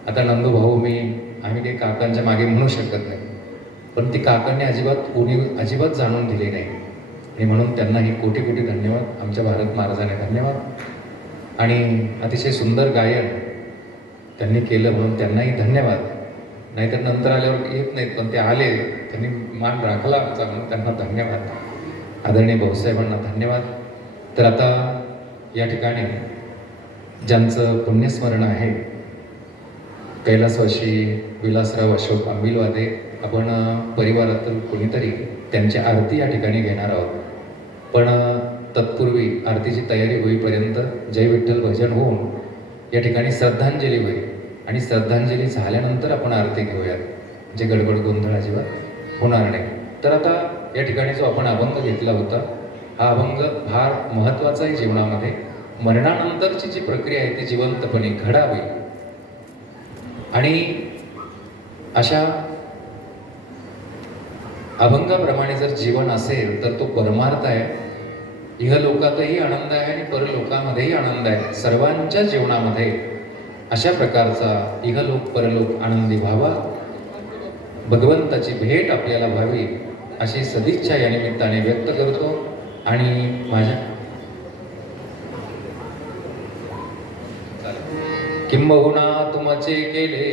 आता नंदू भाऊ मी आम्ही काही काकांच्या मागे म्हणू शकत नाही, पण ती काकांनी अजिबात अजिबात जाणून दिली नाही आणि म्हणून त्यांनाही कोटी कोटी धन्यवाद. आमच्या भारत महाराजांना धन्यवाद. आणि अतिशय सुंदर गायन त्यांनी केलं म्हणून त्यांनाही धन्यवाद. नाहीतर नंतर आल्यावर येत नाहीत, पण ते आले, त्यांनी मान राखला आमचा म्हणून त्यांना धन्यवाद. आदरणीय भाऊसाहेबांना धन्यवाद. तर आता या ठिकाणी ज्यांचं पुण्यस्मरण आहे कैलासवासी विलासराव अशोक आंबिलवादे, आपण परिवारातील कोणीतरी त्यांची आरती या ठिकाणी घेणार आहोत. पण तत्पूर्वी आरतीची तयारी होईपर्यंत जय विठ्ठल भजन होऊन या ठिकाणी श्रद्धांजली होईल आणि श्रद्धांजली झाल्यानंतर आपण आरती घेऊयात, जे गडबड गोंधळ अजिबात होणार नाही. तर आता या ठिकाणी जो आपण अभंग घेतला होता, हा अभंग फार महत्त्वाचा आहे जीवनामध्ये. मरणानंतरची जी प्रक्रिया आहे ती जिवंतपणे घडावी आणि अशा अभंगाप्रमाणे जर जीवन असेल तर तो परमार्थ आहे. इहलोकातही आनंद आहे आणि परलोकामध्येही आनंद आहे. सर्वांच्या जीवनामध्ये अशा प्रकारचा इहलोक परलोक आनंदी व्हावा भगवंताची भेट आपल्याला व्हावी अशी सदिच्छा या निमित्ताने व्यक्त करतो. आणि माझ्या किंबहुना तुमचे केले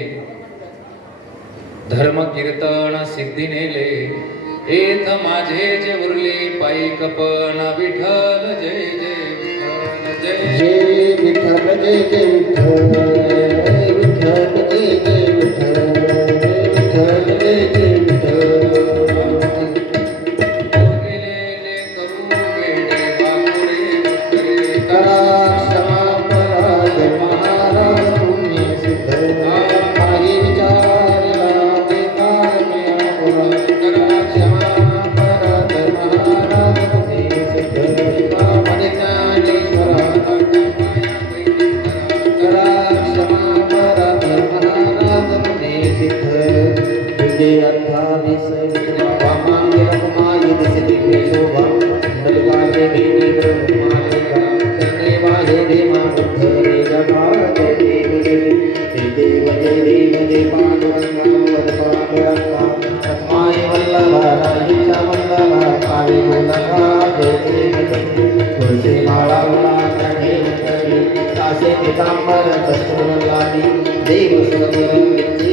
धर्म कीर्तन सिद्धी नेले, एथ माझे जे उरले पायी कपन विठ्ठल जय जय विठ्ठल जय जय विठ्ठल जय जय विठ्ठल, विठ्ठल जय जय विठ्ठल. गेलेले करू वेडे बापुरे बकरे करा क्षमा पराध महाराज तुम्ही सिद्ध, काही विचारला बेकार मिया बोला. करा क्षमा पराध महाराज तुम्ही सिद्ध, म्हणे ज्ञानेश्वरा करा क्षमा पराध महाराज तुम्ही सिद्ध. तुझे 28 बाबा मागे रखमाई दिसती शोभा, नलकाचे बेटी ब्रह्मालिका शरणे वाहे देवा बुद्ध रे जगा जय देव जय देव जय पांडुरंगा वद पांडुरंगा रखमाई वल्लभा राहीचा वल्लभा पावे गोलका जय देव तुळशी माळा मुळा काढे करी तासे पितांबर कस्तूर लावी देव सुरगुरु नित्य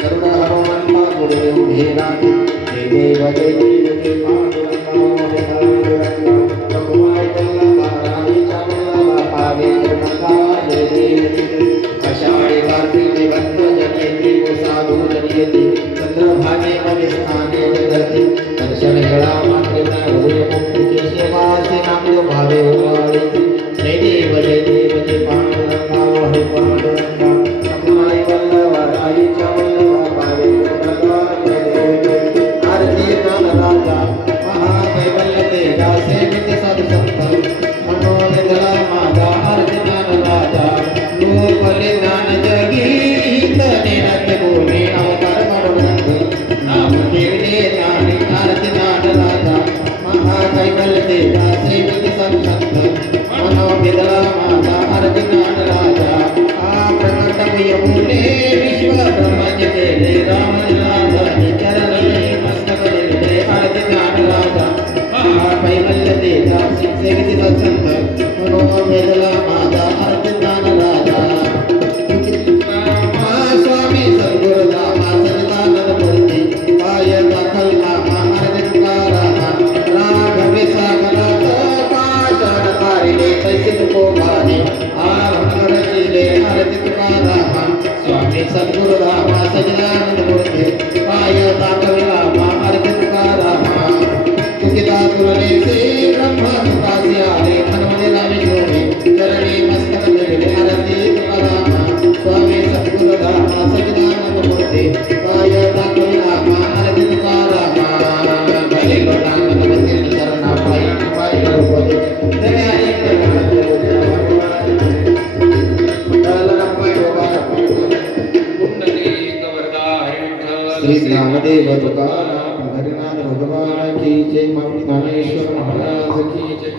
करुण हनुमंता गुरुदेव भेदाती जय देव जय देव जय पांडुरंगा वद पांडुरंगा रखमाई वल्लभा राहीचा वल्लभा पावे गोलका जय देव. आषाढी कार्तिके भक्त जनेती वो साधू जनियती चंद्रभागे मध्ये स्थाने जगती दर्शन वेळा मात्रेचा हृदय मुक्ती सेवासे नामदेव भावे उभाळती. जय देव जय देव जय पांडुरंगा वहे पांडुरंगा रखमाई वल्लभा राहीचा वल्लभा पावे गोलका जय देव. आरती नामराजा महाकैवल्य तेजा सेवित साधू संत मनोनिधला माझा आरती नामराजा लोकले ज्ञान जगीत नेनत बोले अवतार काढून नाम ठेवले ज्ञानी आरती नामराजा महाकैवल्य तेजा सेवित साधू संत मनोनिधला माझा आरती नामराजा आ प्रकट प्रिय बोले विश्व ब्रह्मज्ञ केले रामराजा चरणी मस्तक दिले आरती नामराजा महाकैवल्य तेजा सेवित साधू संत मनोनिधला माझा आरती नामराजा. स्वामी सद्गुरुदामा सचिदानंद मूर्ती पाय दाखलला महाराज तुकारामा राघवे सागरात पाषाण तारिले तैसे तुकोबाने आरंभ रचिले आरती तुकारामा. स्वामी सद्गुरुदामा सचिदानंद मूर्ती पाय दाखलला महाराज तुकारामा. तुकिता तुलने से ब्रह्मा तुकासी आले हनुमते रामेश्वरी चरणी मस्तक धरले आरती तुकारामा. स्वामी सद्गुरुदामा सचिदानंद मूर्ती पाय दाखविला आरती तुकारामा. भले लोटांगण वंदित चरणा पायी पायी रूपदे दयाई पुंडलिक वरदाय विठ्ठल श्री ज्ञानदेव तुकाराम हरिनाथ भगवान की जय. माऊली ज्ञानेश्वर महाराज की जय.